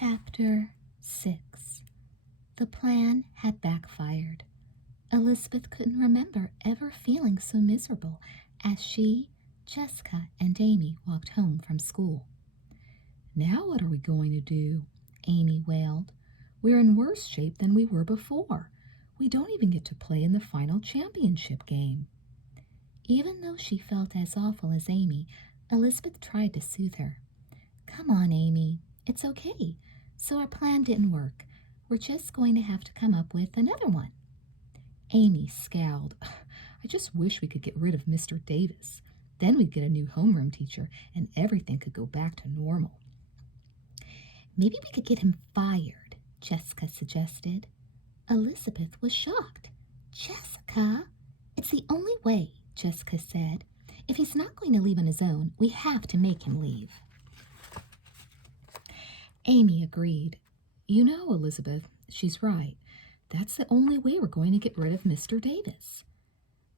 Chapter 6. The plan had backfired. Elizabeth couldn't remember ever feeling so miserable as she, Jessica, and Amy walked home from school. "Now what are we going to do?" Amy wailed. "We're in worse shape than we were before. We don't even get to play in the final championship game." Even though she felt as awful as Amy, Elizabeth tried to soothe her. "Come on, Amy. It's okay. So our plan didn't work. We're just going to have to come up with another one." Amy scowled. "I just wish we could get rid of Mr. Davis. Then we'd get a new homeroom teacher and everything could go back to normal." "Maybe we could get him fired," Jessica suggested. Elizabeth was shocked. "Jessica, it's the only way," Jessica said. "If he's not going to leave on his own, we have to make him leave." Amy agreed. "You know, Elizabeth, she's right. That's the only way we're going to get rid of Mr. Davis."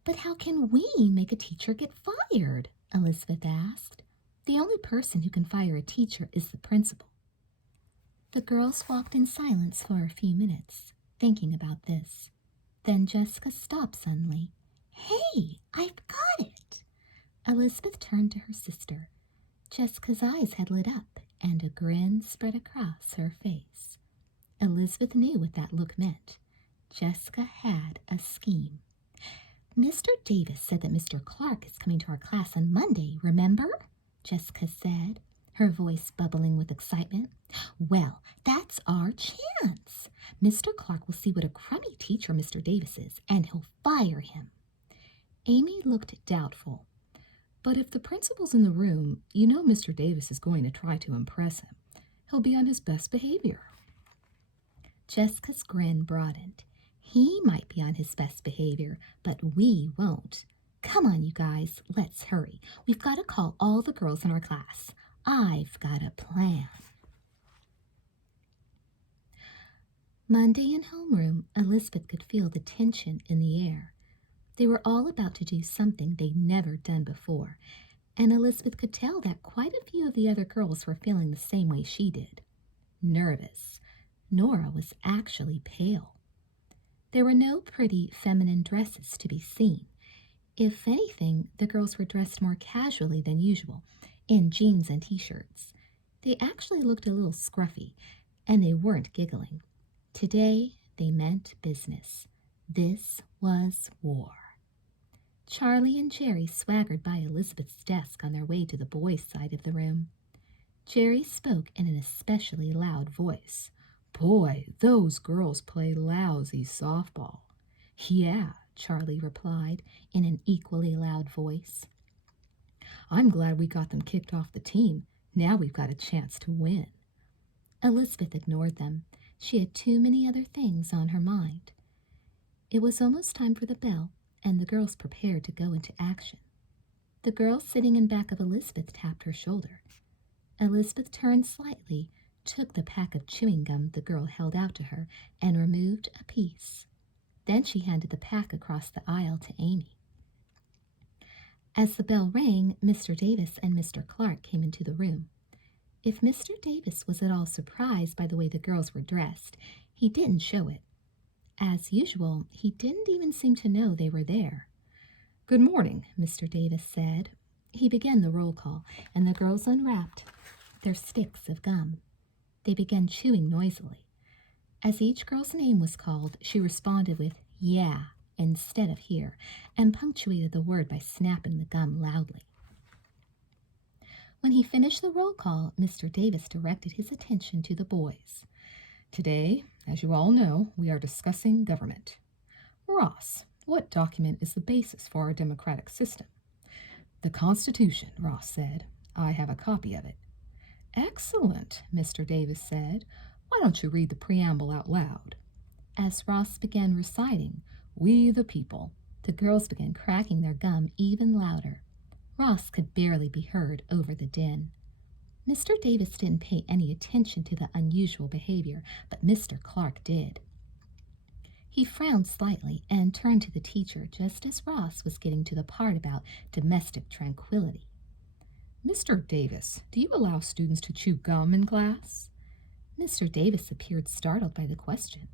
"But how can we make a teacher get fired?" Elizabeth asked. "The only person who can fire a teacher is the principal." The girls walked in silence for a few minutes, thinking about this. Then Jessica stopped suddenly. "Hey, I've got it!" Elizabeth turned to her sister. Jessica's eyes had lit up, and a grin spread across her face. Elizabeth knew what that look meant. Jessica had a scheme. "Mr. Davis said that Mr. Clark is coming to our class on Monday, remember?" Jessica said, her voice bubbling with excitement. "Well, that's our chance. Mr. Clark will see what a crummy teacher Mr. Davis is, and he'll fire him." Amy looked doubtful. "But if the principal's in the room, you know Mr. Davis is going to try to impress him. He'll be on his best behavior." Jessica's grin broadened. "He might be on his best behavior, but we won't. Come on, you guys, let's hurry. We've got to call all the girls in our class. I've got a plan." Monday in homeroom, Elizabeth could feel the tension in the air. They were all about to do something they'd never done before, and Elizabeth could tell that quite a few of the other girls were feeling the same way she did. Nervous. Nora was actually pale. There were no pretty feminine dresses to be seen. If anything, the girls were dressed more casually than usual, in jeans and t-shirts. They actually looked a little scruffy, and they weren't giggling. Today, they meant business. This was war. Charlie and Jerry swaggered by Elizabeth's desk on their way to the boys' side of the room. Jerry spoke in an especially loud voice. "Boy, those girls play lousy softball." "Yeah," Charlie replied in an equally loud voice. "I'm glad we got them kicked off the team. Now we've got a chance to win." Elizabeth ignored them. She had too many other things on her mind. It was almost time for the bell, and the girls prepared to go into action. The girl sitting in back of Elizabeth tapped her shoulder. Elizabeth turned slightly, took the pack of chewing gum the girl held out to her, and removed a piece. Then she handed the pack across the aisle to Amy. As the bell rang, Mr. Davis and Mr. Clark came into the room. If Mr. Davis was at all surprised by the way the girls were dressed, he didn't show it. As usual, he didn't even seem to know they were there. "Good morning," Mr. Davis said. He began the roll call, and the girls unwrapped their sticks of gum. They began chewing noisily. As each girl's name was called, she responded with "yeah" instead of "here," and punctuated the word by snapping the gum loudly. When he finished the roll call, Mr. Davis directed his attention to the boys. "Today, as you all know, we are discussing government. Ross, what document is the basis for our democratic system?" "The Constitution," Ross said. "I have a copy of it." "Excellent," Mr. Davis said. "Why don't you read the preamble out loud?" As Ross began reciting, "We the people," the girls began cracking their gum even louder. Ross could barely be heard over the din. Mr. Davis didn't pay any attention to the unusual behavior, but Mr. Clark did. He frowned slightly and turned to the teacher just as Ross was getting to the part about domestic tranquility. "Mr. Davis, do you allow students to chew gum in class?" Mr. Davis appeared startled by the question.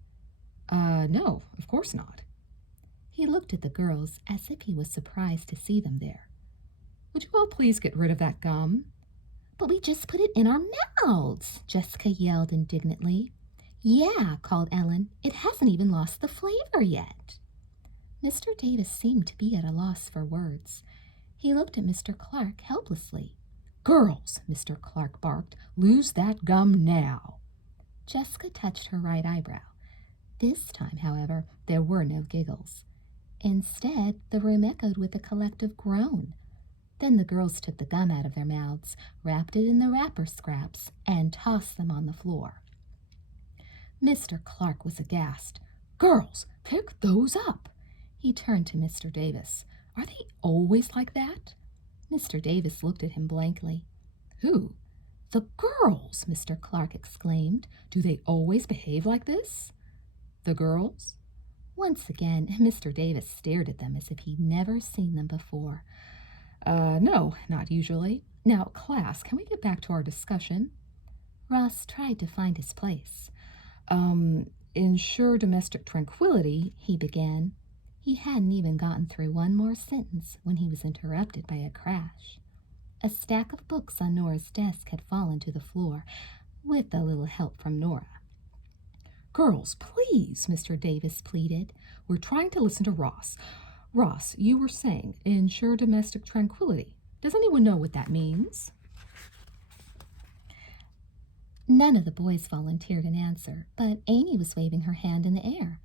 No, of course not. He looked at the girls as if he was surprised to see them there. Would you all please get rid of that gum? But we just put it in our mouths, Jessica yelled indignantly. Yeah, called Ellen. It hasn't even lost the flavor yet. Mr. Davis seemed to be at a loss for words. He looked at Mr. Clark helplessly. Girls, Mr. Clark barked, lose that gum now. Jessica touched her right eyebrow. This time, however, there were no giggles. Instead, the room echoed with a collective groan. Then the girls took the gum out of their mouths, wrapped it in the wrapper scraps, and tossed them on the floor. Mr. Clark was aghast. Girls, pick those up. He turned to Mr. Davis. Are they always like that? Mr. Davis looked at him blankly. Who? The girls, Mr. Clark exclaimed. Do they always behave like this? The girls? Once again, Mr. Davis stared at them as if he'd never seen them before. No, not usually. Now, class, can we get back to our discussion? Ross tried to find his place. Ensure domestic tranquility, he began. He hadn't even gotten through one more sentence when he was interrupted by a crash. A stack of books on Nora's desk had fallen to the floor, with a little help from Nora. Girls, please, Mr. Davis pleaded. We're trying to listen to Ross. Ross, you were saying, ensure domestic tranquility. Does anyone know what that means? None of the boys volunteered an answer, but Amy was waving her hand in the air.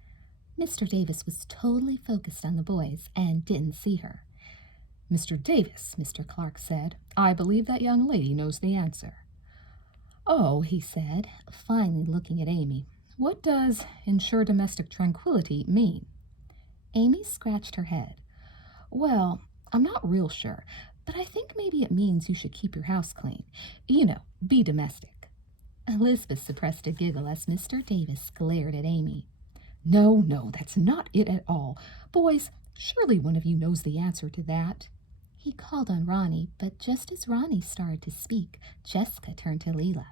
Mr. Davis was totally focused on the boys and didn't see her. Mr. Davis, Mr. Clark said, I believe that young lady knows the answer. Oh, he said, finally looking at Amy. What does ensure domestic tranquility mean? Amy scratched her head. Well, I'm not real sure, but I think maybe it means you should keep your house clean. You know, be domestic. Elizabeth suppressed a giggle as Mr. Davis glared at Amy. No, that's not it at all. Boys, surely one of you knows the answer to that. He called on Ronnie, but just as Ronnie started to speak, Jessica turned to Leela.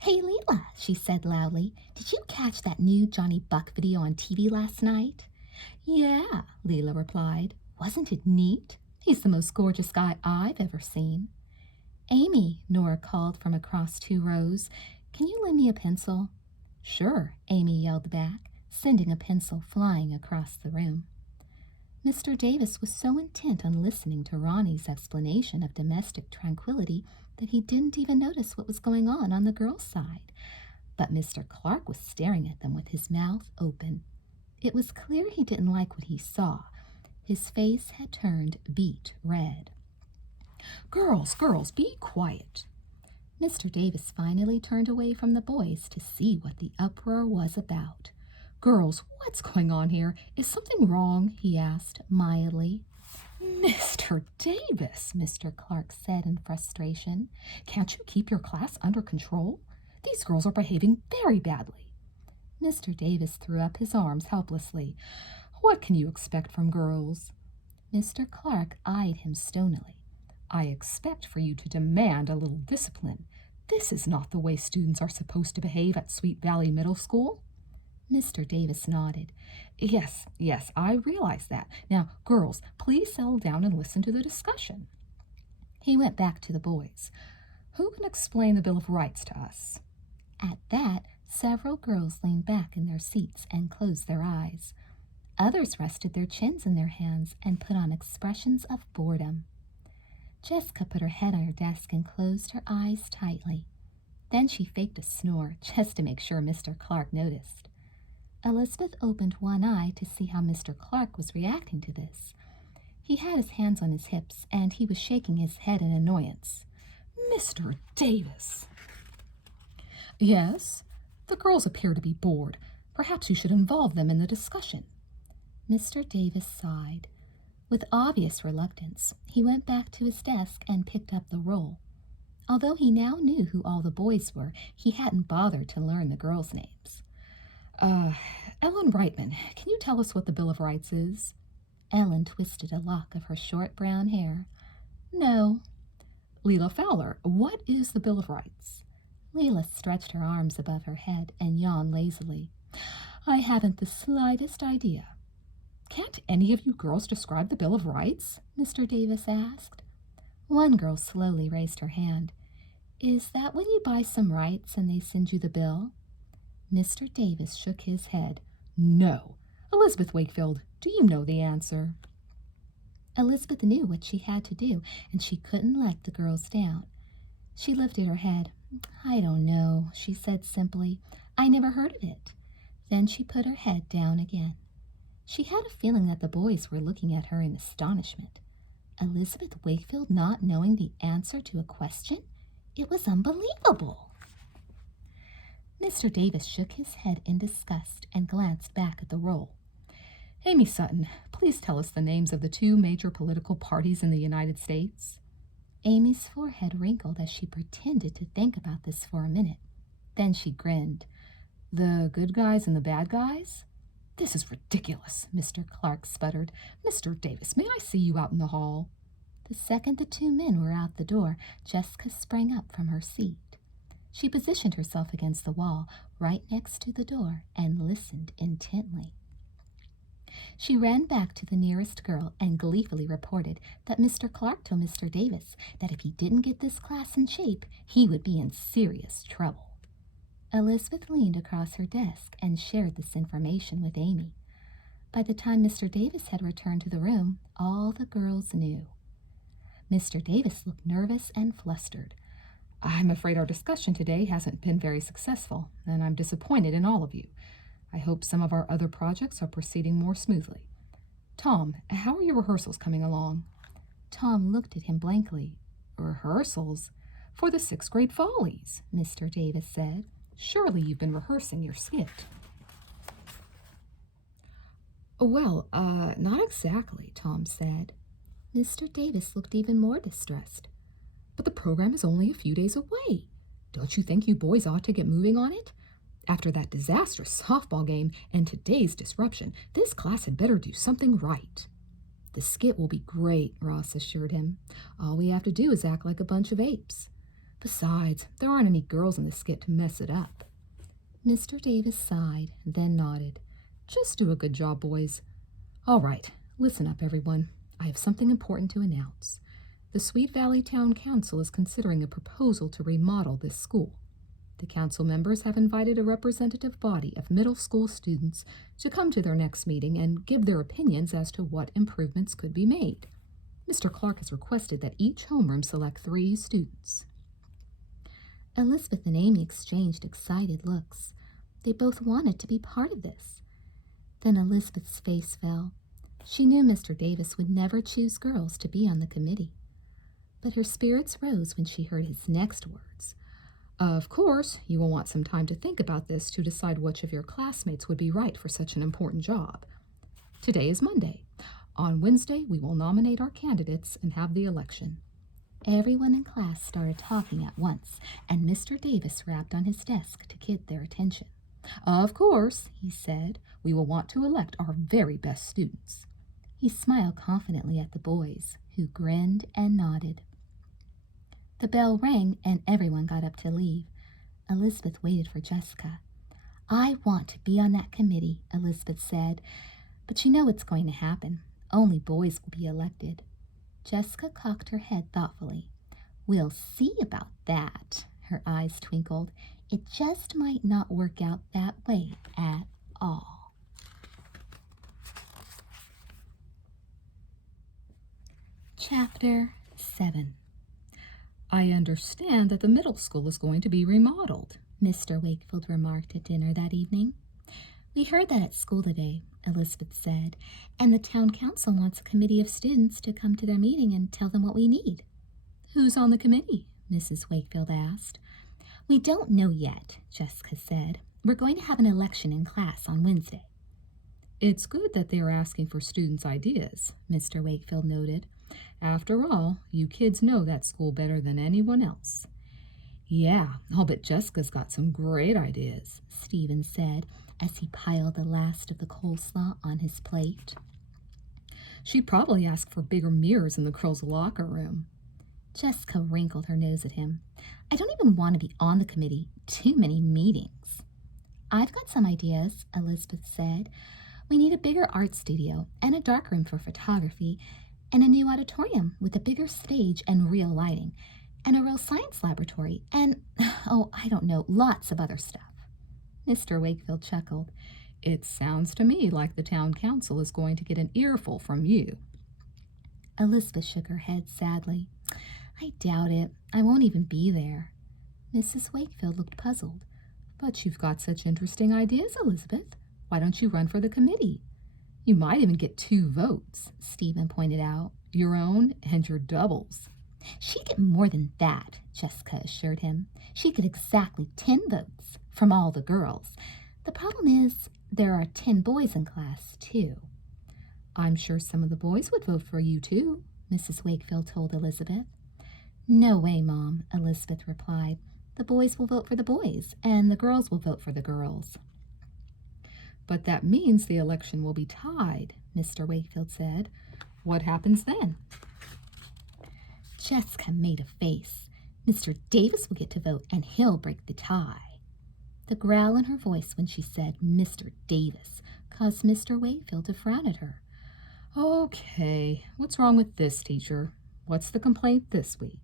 Hey, Leela, she said loudly, did you catch that new Johnny Buck video on TV last night? Yeah, Leela replied. Wasn't it neat? He's the most gorgeous guy I've ever seen. Amy, Nora called from across 2 rows, can you lend me a pencil? Sure, Amy yelled back, sending a pencil flying across the room. Mr. Davis was so intent on listening to Ronnie's explanation of domestic tranquility that he didn't even notice what was going on the girls' side. But Mr. Clark was staring at them with his mouth open. It was clear he didn't like what he saw. His face had turned beet red. Girls, be quiet. Mr. Davis finally turned away from the boys to see what the uproar was about. Girls, what's going on here? Is something wrong? He asked mildly. Mr. Davis, Mr. Clark said in frustration. Can't you keep your class under control? These girls are behaving very badly. Mr. Davis threw up his arms helplessly. What can you expect from girls? Mr. Clark eyed him stonily. I expect for you to demand a little discipline. This is not the way students are supposed to behave at Sweet Valley Middle School. Mr. Davis nodded. Yes, I realize that. Now, girls, please settle down and listen to the discussion. He went back to the boys. Who can explain the Bill of Rights to us? At that, several girls leaned back in their seats and closed their eyes. Others rested their chins in their hands and put on expressions of boredom. Jessica put her head on her desk and closed her eyes tightly. Then she faked a snore just to make sure Mr. Clark noticed. Elizabeth opened one eye to see how Mr. Clark was reacting to this. He had his hands on his hips, and he was shaking his head in annoyance. Mr. Davis. Yes? The girls appear to be bored. Perhaps you should involve them in the discussion. Mr. Davis sighed. With obvious reluctance, he went back to his desk and picked up the roll. Although he now knew who all the boys were, he hadn't bothered to learn the girls' names. Ellen Reitman, can you tell us what the Bill of Rights is? Ellen twisted a lock of her short brown hair. No. Leela Fowler, what is the Bill of Rights? Leela stretched her arms above her head and yawned lazily. I haven't the slightest idea. Can't any of you girls describe the Bill of Rights? Mr. Davis asked. One girl slowly raised her hand. Is that when you buy some rights and they send you the bill? Mr. Davis shook his head. No. Elizabeth Wakefield, do you know the answer? Elizabeth knew what she had to do, and she couldn't let the girls down. She lifted her head. I don't know, she said simply. I never heard of it. Then she put her head down again. She had a feeling that the boys were looking at her in astonishment. Elizabeth Wakefield not knowing the answer to a question? It was unbelievable. Mr. Davis shook his head in disgust and glanced back at the roll. Amy Sutton, please tell us the names of the two major political parties in the United States. Amy's forehead wrinkled as she pretended to think about this for a minute. Then she grinned. The good guys and the bad guys? This is ridiculous, Mr. Clark sputtered. Mr. Davis, may I see you out in the hall? The second the two men were out the door, Jessica sprang up from her seat. She positioned herself against the wall, right next to the door, and listened intently. She ran back to the nearest girl and gleefully reported that Mr. Clark told Mr. Davis that if he didn't get this class in shape, he would be in serious trouble. Elizabeth leaned across her desk and shared this information with Amy. By the time Mr. Davis had returned to the room, all the girls knew. Mr. Davis looked nervous and flustered. I'm afraid our discussion today hasn't been very successful, and I'm disappointed in all of you. I hope some of our other projects are proceeding more smoothly. Tom, how are your rehearsals coming along? Tom looked at him blankly. Rehearsals? For the 6th grade follies, Mr. Davis said. Surely you've been rehearsing your skit. Well, not exactly, Tom said. Mr. Davis looked even more distressed. But the program is only a few days away. Don't you think you boys ought to get moving on it? After that disastrous softball game and today's disruption, this class had better do something right. The skit will be great, Ross assured him. All we have to do is act like a bunch of apes. Besides, there aren't any girls in the skit to mess it up. Mr. Davis sighed, then nodded. Just do a good job, boys. All right, listen up, everyone. I have something important to announce. The Sweet Valley Town Council is considering a proposal to remodel this school. The council members have invited a representative body of middle school students to come to their next meeting and give their opinions as to what improvements could be made. Mr. Clark has requested that each homeroom select 3 students. Elizabeth and Amy exchanged excited looks. They both wanted to be part of this. Then Elizabeth's face fell. She knew Mr. Davis would never choose girls to be on the committee. But her spirits rose when she heard his next words. Of course, you will want some time to think about this to decide which of your classmates would be right for such an important job. Today is Monday. On Wednesday, we will nominate our candidates and have the election. Everyone in class started talking at once, and Mr. Davis rapped on his desk to get their attention. Of course, he said, we will want to elect our very best students. He smiled confidently at the boys, who grinned and nodded. The bell rang, and everyone got up to leave. Elizabeth waited for Jessica. I want to be on that committee, Elizabeth said. But you know what's going to happen. Only boys will be elected. Jessica cocked her head thoughtfully. We'll see about that. Her eyes twinkled. It just might not work out that way at all. Chapter 7. I understand that the middle school is going to be remodeled, Mr. Wakefield remarked at dinner that evening. We heard that at school today, Elizabeth said, and the town council wants a committee of students to come to their meeting and tell them what we need. Who's on the committee? Mrs. Wakefield asked. We don't know yet, Jessica said. We're going to have an election in class on Wednesday. It's good that they're asking for students' ideas, Mr. Wakefield noted. After all, you kids know that school better than anyone else. Yeah, I'll bet Jessica's got some great ideas, Stephen said as he piled the last of the coleslaw on his plate. She'd probably ask for bigger mirrors in the girls' locker room. Jessica wrinkled her nose at him. I don't even want to be on the committee. Too many meetings. I've got some ideas, Elizabeth said. We need a bigger art studio and a darkroom for photography and a new auditorium with a bigger stage and real lighting and a real science laboratory and, oh, I don't know, lots of other stuff. Mr. Wakefield chuckled. It sounds to me like the town council is going to get an earful from you. Elizabeth shook her head sadly. I doubt it. I won't even be there. Mrs. Wakefield looked puzzled. But you've got such interesting ideas, Elizabeth. Why don't you run for the committee? You might even get 2 votes, Stephen pointed out. Your own and your doubles. She'd get more than that, Jessica assured him. She'd get exactly 10 votes from all the girls. The problem is there are 10 boys in class, too. I'm sure some of the boys would vote for you, too, Mrs. Wakefield told Elizabeth. No way, Mom, Elizabeth replied. The boys will vote for the boys, and the girls will vote for the girls. But that means the election will be tied, Mr. Wakefield said. What happens then? Jessica made a face. Mr. Davis will get to vote, and he'll break the tie. The growl in her voice when she said Mr. Davis caused Mr. Wakefield to frown at her. Okay, what's wrong with this, teacher? What's the complaint this week?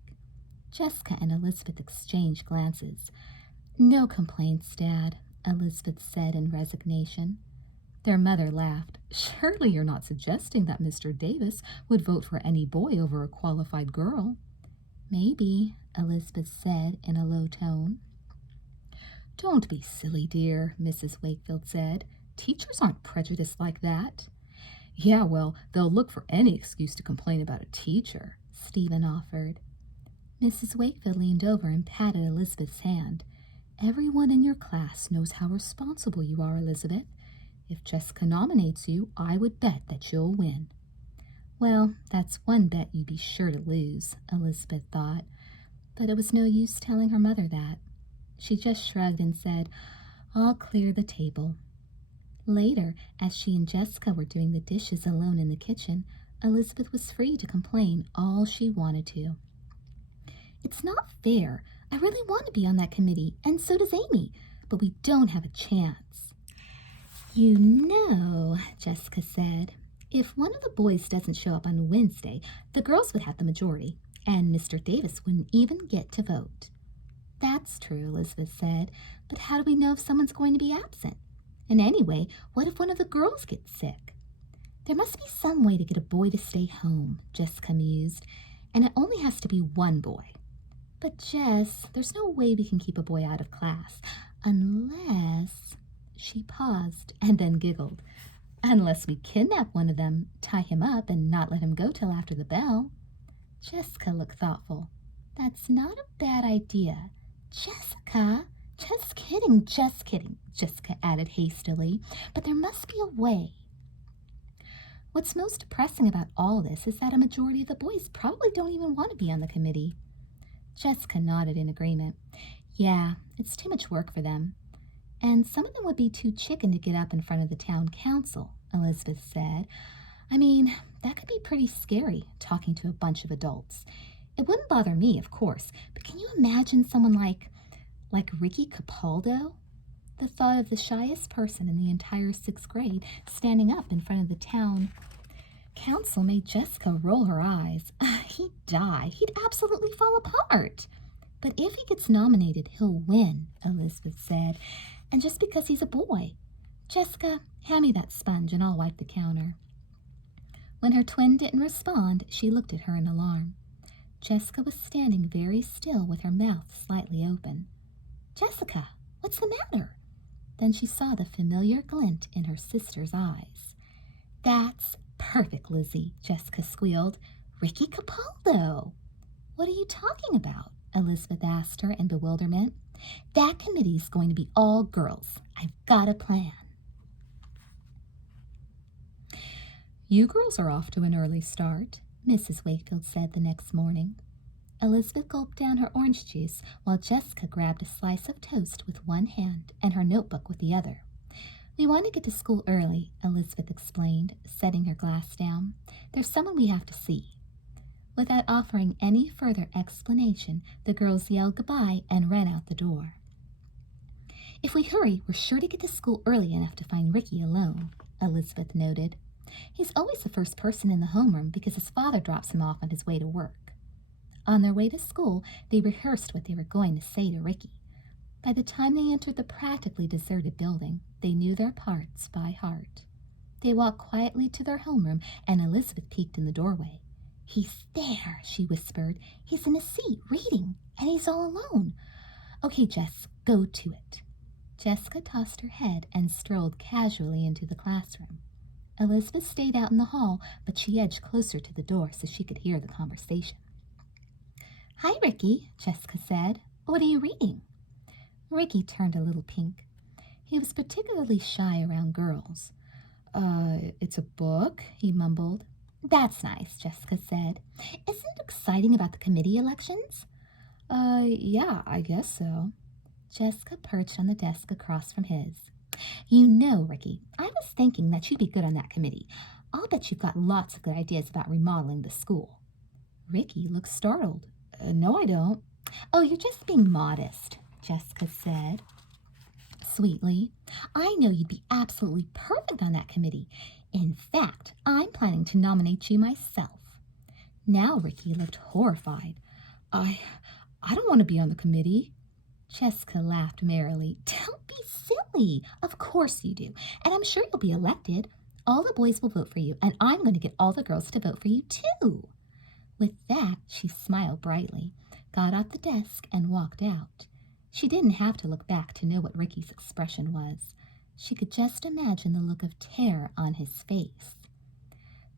Jessica and Elizabeth exchanged glances. No complaints, Dad, Elizabeth said in resignation. Their mother laughed. Surely you're not suggesting that Mr. Davis would vote for any boy over a qualified girl. Maybe, Elizabeth said in a low tone. Don't be silly, dear, Mrs. Wakefield said. Teachers aren't prejudiced like that. Yeah, well, they'll look for any excuse to complain about a teacher, Stephen offered. Mrs. Wakefield leaned over and patted Elizabeth's hand. Everyone in your class knows how responsible you are, Elizabeth. If Jessica nominates you, I would bet that you'll win. Well, that's one bet you'd be sure to lose, Elizabeth thought. But it was no use telling her mother that. She just shrugged and said, I'll clear the table. Later, as she and Jessica were doing the dishes alone in the kitchen, Elizabeth was free to complain all she wanted to. It's not fair. I really want to be on that committee, and so does Amy, but we don't have a chance. You know, Jessica said, if one of the boys doesn't show up on Wednesday, the girls would have the majority, and Mr. Davis wouldn't even get to vote. That's true, Elizabeth said, but how do we know if someone's going to be absent? And anyway, what if one of the girls gets sick? There must be some way to get a boy to stay home, Jessica mused, and it only has to be one boy. But Jess, there's no way we can keep a boy out of class, unless... She paused and then giggled. Unless we kidnap one of them, tie him up, and not let him go till after the bell. Jessica looked thoughtful. That's not a bad idea. Jessica, just kidding, Jessica added hastily. But there must be a way. What's most depressing about all this is that a majority of the boys probably don't even want to be on the committee. Jessica nodded in agreement. Yeah, it's too much work for them. And some of them would be too chicken to get up in front of the town council, Elizabeth said. I mean, that could be pretty scary, talking to a bunch of adults. It wouldn't bother me, of course, but can you imagine someone like Ricky Capaldo? The thought of the shyest person in the entire 6th grade standing up in front of the town council made Jessica roll her eyes. He'd die. He'd absolutely fall apart. But if he gets nominated, he'll win, Elizabeth said. And just because he's a boy. Jessica, hand me that sponge and I'll wipe the counter. When her twin didn't respond, she looked at her in alarm. Jessica was standing very still with her mouth slightly open. Jessica, what's the matter? Then she saw the familiar glint in her sister's eyes. That's perfect, Lizzie, Jessica squealed. Ricky Capaldo. What are you talking about? Elizabeth asked her in bewilderment. That committee's going to be all girls. I've got a plan. You girls are off to an early start, Mrs. Wakefield said the next morning. Elizabeth gulped down her orange juice while Jessica grabbed a slice of toast with one hand and her notebook with the other. We want to get to school early, Elizabeth explained, setting her glass down. There's someone we have to see. Without offering any further explanation, the girls yelled goodbye and ran out the door. If we hurry, we're sure to get to school early enough to find Ricky alone, Elizabeth noted. He's always the first person in the homeroom because his father drops him off on his way to work. On their way to school, they rehearsed what they were going to say to Ricky. By the time they entered the practically deserted building, they knew their parts by heart. They walked quietly to their homeroom, and Elizabeth peeked in the doorway. "He's there," she whispered. "He's in his seat, reading, and he's all alone. Okay, Jess, go to it." Jessica tossed her head and strolled casually into the classroom. Elizabeth stayed out in the hall, but she edged closer to the door so she could hear the conversation. "Hi, Ricky," Jessica said. "What are you reading?" Ricky turned a little pink. He was particularly shy around girls. It's a book," he mumbled. "That's nice," Jessica said. "Isn't it exciting about the committee elections?" Yeah, I guess so." Jessica perched on the desk across from his. "You know, Ricky, I was thinking that you'd be good on that committee. I'll bet you've got lots of good ideas about remodeling the school." Ricky looked startled. No, I don't." "Oh, you're just being modest," Jessica said sweetly. "I know you'd be absolutely perfect on that committee. In fact, I'm planning to nominate you myself." Now Ricky looked horrified. I don't want to be on the committee." Jessica laughed merrily. "Don't be silly. Of course you do. And I'm sure you'll be elected. All the boys will vote for you, and I'm going to get all the girls to vote for you, too." With that, she smiled brightly, got off the desk, and walked out. She didn't have to look back to know what Ricky's expression was. She could just imagine the look of terror on his face.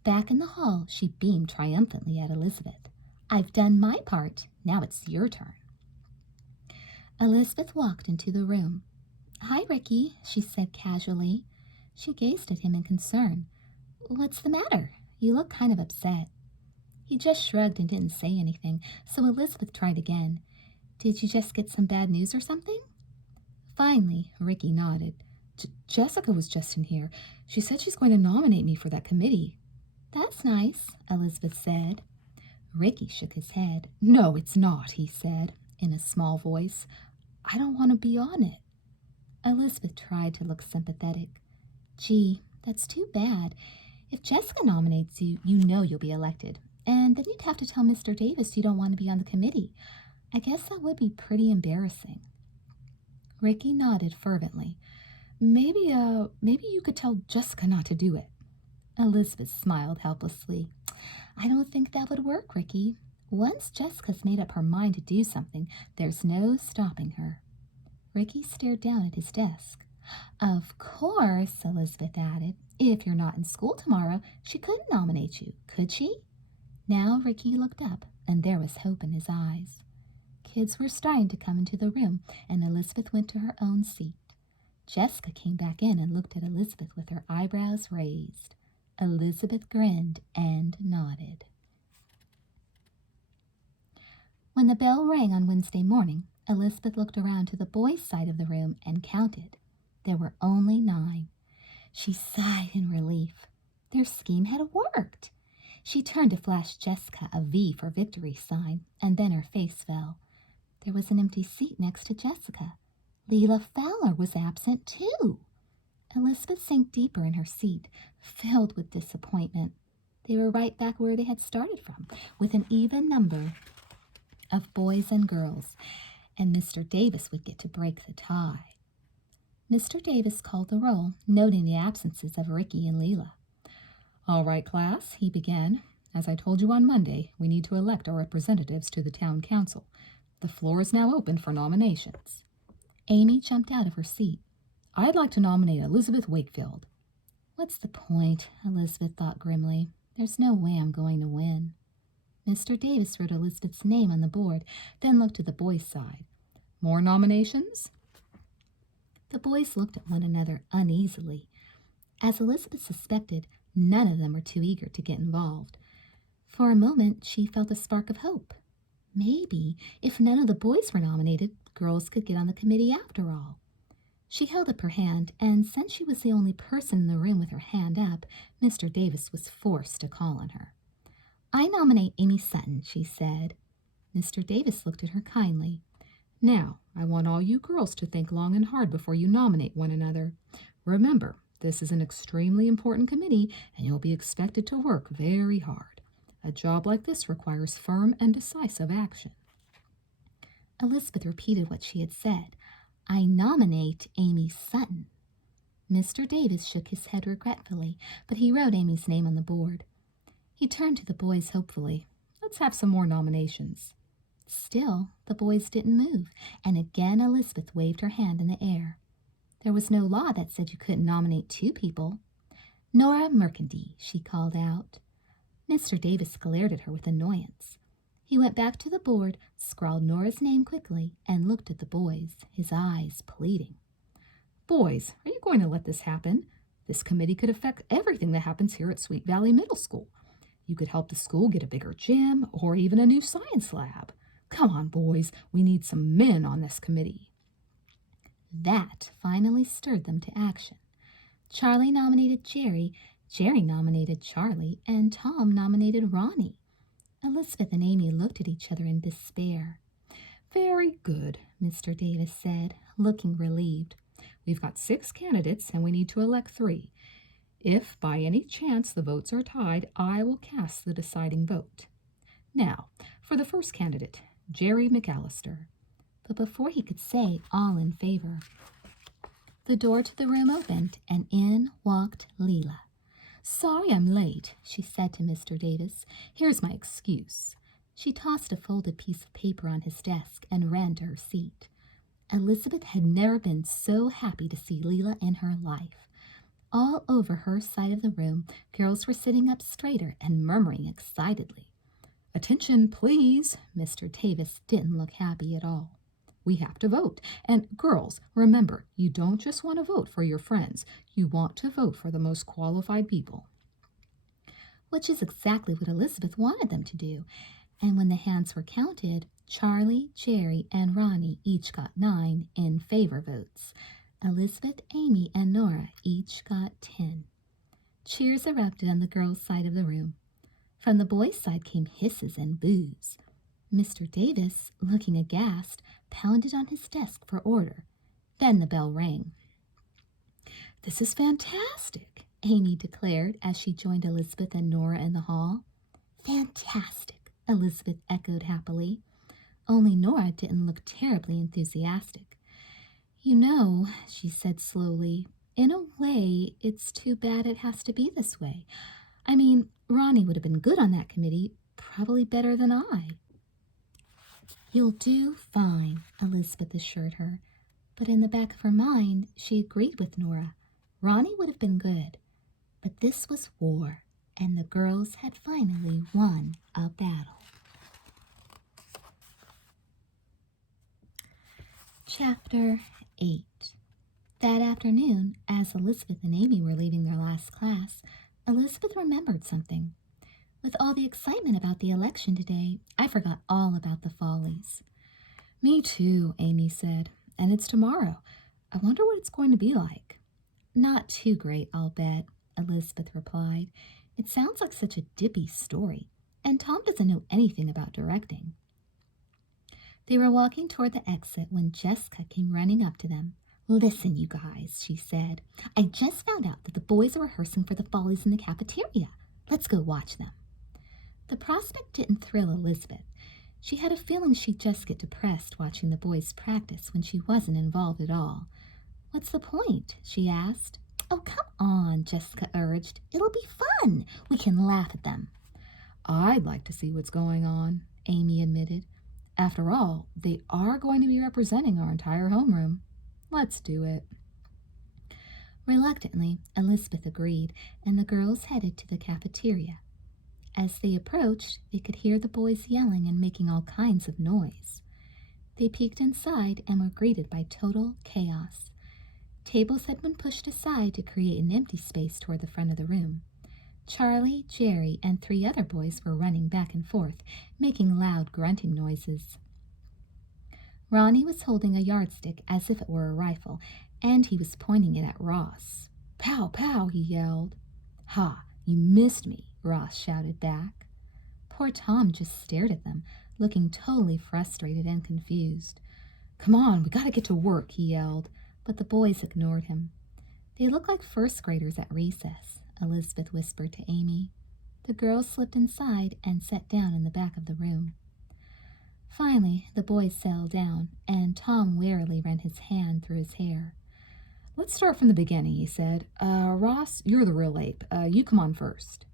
Back in the hall, she beamed triumphantly at Elizabeth. "I've done my part. Now it's your turn." Elizabeth walked into the room. "Hi, Ricky," she said casually. She gazed at him in concern. "What's the matter? You look kind of upset." He just shrugged and didn't say anything, so Elizabeth tried again. "Did you just get some bad news or something?" Finally, Ricky nodded. Jessica was just in here. She said she's going to nominate me for that committee." "That's nice," Elizabeth said. Ricky shook his head. "No, it's not," he said, in a small voice. "I don't want to be on it." Elizabeth tried to look sympathetic. "Gee, that's too bad. If Jessica nominates you, you know you'll be elected. And then you'd have to tell Mr. Davis you don't want to be on the committee. I guess that would be pretty embarrassing." Ricky nodded fervently. Maybe you could tell Jessica not to do it." Elizabeth smiled helplessly. "I don't think that would work, Ricky. Once Jessica's made up her mind to do something, there's no stopping her." Ricky stared down at his desk. "Of course," Elizabeth added, "if you're not in school tomorrow, she couldn't nominate you, could she?" Now Ricky looked up, and there was hope in his eyes. Kids were starting to come into the room, and Elizabeth went to her own seat. Jessica came back in and looked at Elizabeth with her eyebrows raised. Elizabeth grinned and nodded. When the bell rang on Wednesday morning, Elizabeth looked around to the boys' side of the room and counted. There were only 9. She sighed in relief. Their scheme had worked. She turned to flash Jessica a V for victory sign, and then her face fell. There was an empty seat next to Jessica. Leela Fowler was absent, too. Elizabeth sank deeper in her seat, filled with disappointment. They were right back where they had started from, with an even number of boys and girls, and Mr. Davis would get to break the tie. Mr. Davis called the roll, noting the absences of Ricky and Leela. "All right, class," he began. "As I told you on Monday, we need to elect our representatives to the town council. The floor is now open for nominations." Amy jumped out of her seat. "I'd like to nominate Elizabeth Wakefield." "What's the point?" Elizabeth thought grimly. "There's no way I'm going to win." Mr. Davis wrote Elizabeth's name on the board, then looked to the boys' side. "More nominations?" The boys looked at one another uneasily. As Elizabeth suspected, none of them were too eager to get involved. For a moment, she felt a spark of hope. Maybe, if none of the boys were nominated, girls could get on the committee after all. She held up her hand, and since she was the only person in the room with her hand up, Mr. Davis was forced to call on her. I nominate Amy Sutton, she said. Mr. Davis looked at her kindly. Now, I want all you girls to think long and hard before you nominate one another. Remember, this is an extremely important committee, and you'll be expected to work very hard. A job like this requires firm and decisive action. Elizabeth repeated what she had said. I nominate Amy Sutton. Mr. Davis shook his head regretfully, but he wrote Amy's name on the board. He turned to the boys hopefully. Let's have some more nominations. Still, the boys didn't move, and again Elizabeth waved her hand in the air. There was no law that said you couldn't nominate two people. Nora Mercandy, she called out. Mr. Davis glared at her with annoyance. He went back to the board, scrawled Nora's name quickly, and looked at the boys, his eyes pleading. Boys, are you going to let this happen? This committee could affect everything that happens here at Sweet Valley Middle School. You could help the school get a bigger gym or even a new science lab. Come on, boys, we need some men on this committee. That finally stirred them to action. Charlie nominated Jerry, Jerry nominated Charlie, and Tom nominated Ronnie. Elizabeth and Amy looked at each other in despair. Very good, Mr. Davis said, looking relieved. We've got 6 candidates and we need to elect 3. If by any chance the votes are tied, I will cast the deciding vote. Now, for the first candidate, Jerry McAllister. But before he could say all in favor, the door to the room opened and in walked Leela. Sorry I'm late, she said to Mr. Davis. Here's my excuse. She tossed a folded piece of paper on his desk and ran to her seat. Elizabeth had never been so happy to see Leela in her life. All over her side of the room, girls were sitting up straighter and murmuring excitedly. Attention, please. Mr. Davis didn't look happy at all. We have to vote. And girls, remember, you don't just want to vote for your friends. You want to vote for the most qualified people. Which is exactly what Elizabeth wanted them to do. And when the hands were counted, Charlie, Jerry, and Ronnie each got 9 in favor votes. Elizabeth, Amy, and Nora each got 10. Cheers erupted on the girls' side of the room. From the boys' side came hisses and boos. Mr. Davis, looking aghast, pounded on his desk for order. Then the bell rang. This is fantastic, Amy declared as she joined Elizabeth and Nora in the hall. Fantastic, Elizabeth echoed happily. Only Nora didn't look terribly enthusiastic. You know, she said slowly, in a way, it's too bad it has to be this way. I mean, Ronnie would have been good on that committee, probably better than I. You'll do fine, Elizabeth assured her. But in the back of her mind, she agreed with Nora. Ronnie would have been good. But this was war, and the girls had finally won a battle. Chapter 8. That afternoon, as Elizabeth and Amy were leaving their last class, Elizabeth remembered something. With all the excitement about the election today, I forgot all about the follies. Me too, Amy said. And it's tomorrow. I wonder what it's going to be like. Not too great, I'll bet, Elizabeth replied. It sounds like such a dippy story, and Tom doesn't know anything about directing. They were walking toward the exit when Jessica came running up to them. Listen, you guys, she said. I just found out that the boys are rehearsing for the follies in the cafeteria. Let's go watch them. The prospect didn't thrill Elizabeth. She had a feeling she'd just get depressed watching the boys practice when she wasn't involved at all. What's the point? She asked. Oh, come on, Jessica urged. It'll be fun. We can laugh at them. I'd like to see what's going on, Amy admitted. After all, they are going to be representing our entire homeroom. Let's do it. Reluctantly, Elizabeth agreed, and the girls headed to the cafeteria. As they approached, they could hear the boys yelling and making all kinds of noise. They peeked inside and were greeted by total chaos. Tables had been pushed aside to create an empty space toward the front of the room. Charlie, Jerry, and 3 other boys were running back and forth, making loud grunting noises. Ronnie was holding a yardstick as if it were a rifle, and he was pointing it at Ross. Pow, pow, he yelled. Ha, you missed me, Ross shouted back. Poor Tom just stared at them, looking totally frustrated and confused. Come on, we gotta get to work, he yelled, but the boys ignored him. They look like first graders at recess, Elizabeth whispered to Amy. The girls slipped inside and sat down in the back of the room. Finally, the boys settled down, and Tom wearily ran his hand through his hair. Let's start from the beginning, he said. Ross, you're the real ape. You come on first.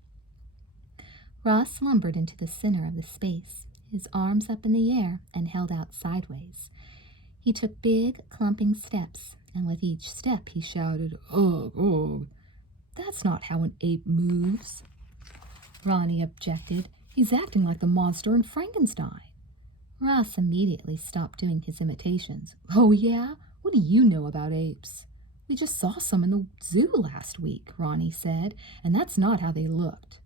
Ross lumbered into the center of the space, his arms up in the air and held out sideways. He took big, clumping steps, and with each step he shouted, Ugh, ugh. That's not how an ape moves, Ronnie objected. He's acting like the monster in Frankenstein. Ross immediately stopped doing his imitations. Oh, yeah? What do you know about apes? We just saw some in the zoo last week, Ronnie said, and that's not how they looked.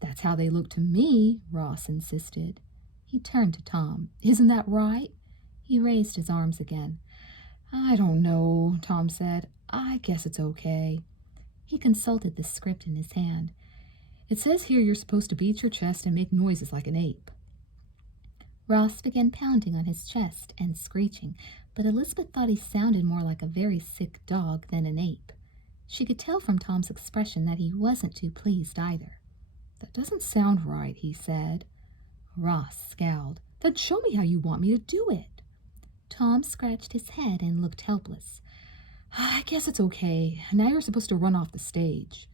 That's how they look to me, Ross insisted. He turned to Tom. Isn't that right? He raised his arms again. I don't know, Tom said. I guess it's okay. He consulted the script in his hand. It says here you're supposed to beat your chest and make noises like an ape. Ross began pounding on his chest and screeching, but Elizabeth thought he sounded more like a very sick dog than an ape. She could tell from Tom's expression that he wasn't too pleased either. That doesn't sound right, he said. Ross scowled. Then show me how you want me to do it. Tom scratched his head and looked helpless. I guess it's okay. Now you're supposed to run off the stage.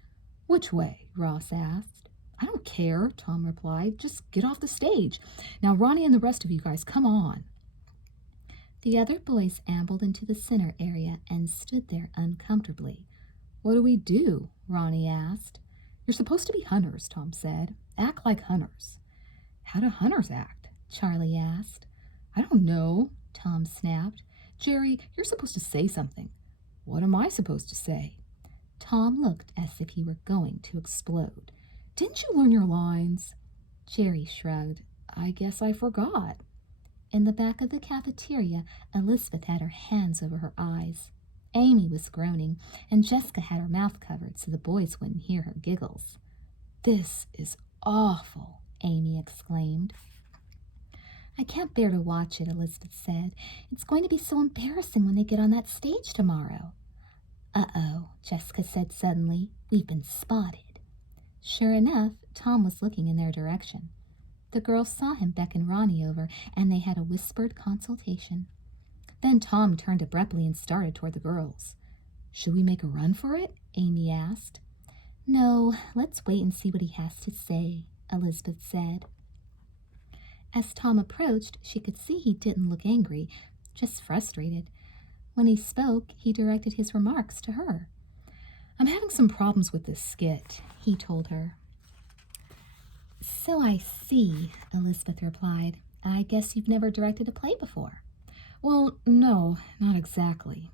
Which way? Ross asked. I don't care, Tom replied. Just get off the stage. Now Ronnie and the rest of you guys, come on. The other boys ambled into the center area and stood there uncomfortably. What do we do? Ronnie asked. You're supposed to be hunters, Tom said. Act like hunters. How do hunters act? Charlie asked. I don't know, Tom snapped. Jerry, you're supposed to say something. What am I supposed to say? Tom looked as if he were going to explode. Didn't you learn your lines? Jerry shrugged. I guess I forgot. In the back of the cafeteria, Elizabeth had her hands over her eyes. Amy was groaning, and Jessica had her mouth covered so the boys wouldn't hear her giggles. This is awful, Amy exclaimed. I can't bear to watch it, Elizabeth said. It's going to be so embarrassing when they get on that stage tomorrow. Uh-oh, Jessica said suddenly. We've been spotted. Sure enough, Tom was looking in their direction. The girls saw him beckon Ronnie over, and they had a whispered consultation. Then Tom turned abruptly and started toward the girls. Should we make a run for it? Amy asked. No, let's wait and see what he has to say, Elizabeth said. As Tom approached, she could see he didn't look angry, just frustrated. When he spoke, he directed his remarks to her. I'm having some problems with this skit, he told her. So I see, Elizabeth replied. I guess you've never directed a play before. Well, no, not exactly.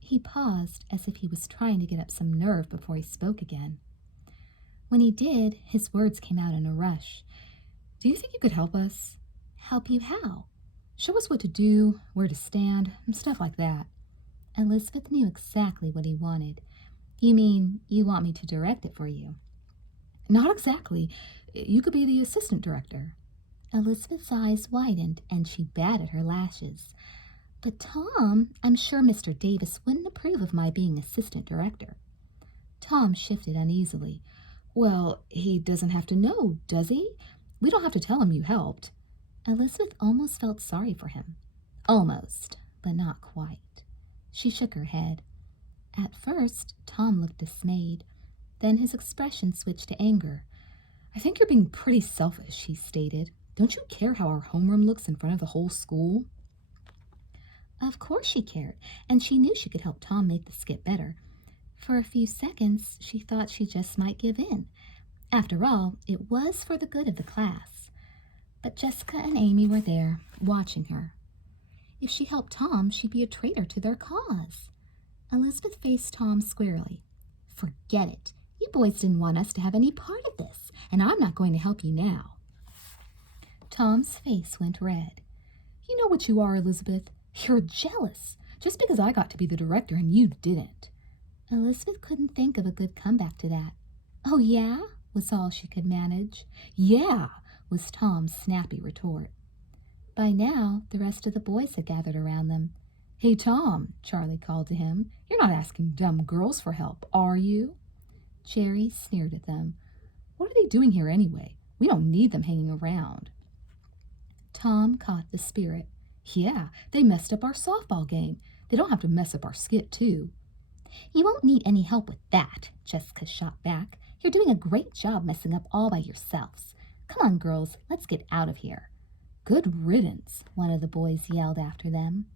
He paused as if he was trying to get up some nerve before he spoke again. When he did, his words came out in a rush. Do you think you could help us? Help you how? Show us what to do, where to stand, and stuff like that. Elizabeth knew exactly what he wanted. You mean you want me to direct it for you? Not exactly. You could be the assistant director. Elizabeth's eyes widened and she batted her lashes. But Tom, I'm sure Mr. Davis wouldn't approve of my being assistant director. Tom shifted uneasily. Well, he doesn't have to know, does he? We don't have to tell him you helped. Elizabeth almost felt sorry for him. Almost, but not quite. She shook her head. At first, Tom looked dismayed. Then his expression switched to anger. I think you're being pretty selfish, he stated. Don't you care how our homeroom looks in front of the whole school? Of course she cared, and she knew she could help Tom make the skit better. For a few seconds, she thought she just might give in. After all, it was for the good of the class. But Jessica and Amy were there, watching her. If she helped Tom, she'd be a traitor to their cause. Elizabeth faced Tom squarely. Forget it. You boys didn't want us to have any part of this, and I'm not going to help you now. Tom's face went red. You know what you are, Elizabeth? You're jealous, just because I got to be the director and you didn't. Elizabeth couldn't think of a good comeback to that. Oh, yeah? Was all she could manage. Yeah. was Tom's snappy retort. By now, the rest of the boys had gathered around them. Hey, Tom, Charlie called to him. You're not asking dumb girls for help, are you? Jerry sneered at them. What are they doing here anyway? We don't need them hanging around. Tom caught the spirit. Yeah, they messed up our softball game. They don't have to mess up our skit, too. You won't need any help with that, Jessica shot back. You're doing a great job messing up all by yourselves. Come on, girls, let's get out of here. Good riddance, one of the boys yelled after them.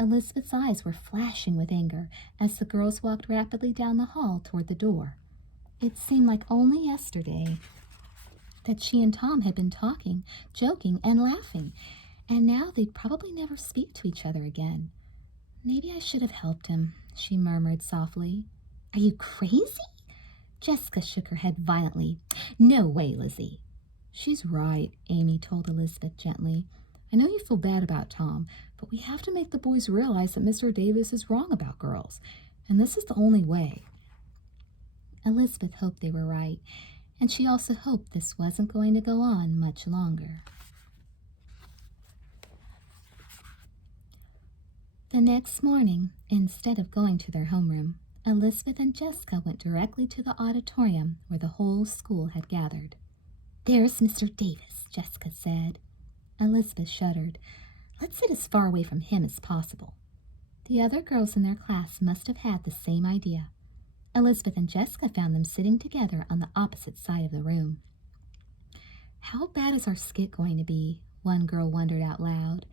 Elizabeth's eyes were flashing with anger as the girls walked rapidly down the hall toward the door. It seemed like only yesterday that she and Tom had been talking, joking, and laughing, and now they'd probably never speak to each other again. Maybe I should have helped him, she murmured softly. Are you crazy? Jessica shook her head violently. No way, Lizzie. She's right, Amy told Elizabeth gently. I know you feel bad about Tom, but we have to make the boys realize that Mr. Davis is wrong about girls, and this is the only way. Elizabeth hoped they were right, and she also hoped this wasn't going to go on much longer. The next morning, instead of going to their homeroom, Elizabeth and Jessica went directly to the auditorium where the whole school had gathered. There's Mr. Davis, Jessica said. Elizabeth shuddered. Let's sit as far away from him as possible. The other girls in their class must have had the same idea. Elizabeth and Jessica found them sitting together on the opposite side of the room. How bad is our skit going to be? One girl wondered out loud.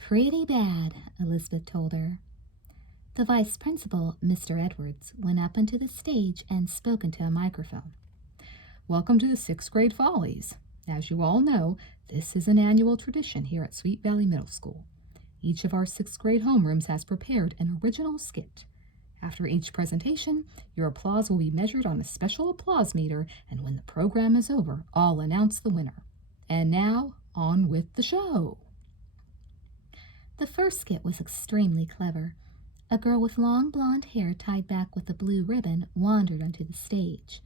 Pretty bad, Elizabeth told her. The vice principal, Mr. Edwards, went up onto the stage and spoke into a microphone. Welcome to the 6th grade Follies. As you all know, this is an annual tradition here at Sweet Valley Middle School. Each of our 6th grade homerooms has prepared an original skit. After each presentation, your applause will be measured on a special applause meter, and when the program is over, I'll announce the winner. And now, on with the show. The first skit was extremely clever. A girl with long blonde hair tied back with a blue ribbon wandered onto the stage.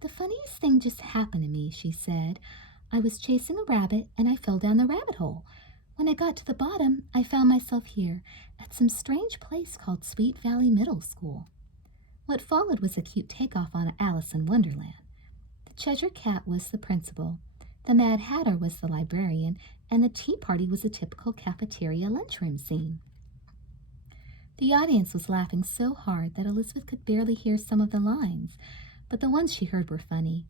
The funniest thing just happened to me, she said. I was chasing a rabbit and I fell down the rabbit hole. When I got to the bottom, I found myself here at some strange place called Sweet Valley Middle School. What followed was a cute takeoff on Alice in Wonderland. The Cheshire Cat was the principal, the Mad Hatter was the librarian, and the tea party was a typical cafeteria lunchroom scene. The audience was laughing so hard that Elizabeth could barely hear some of the lines, but the ones she heard were funny.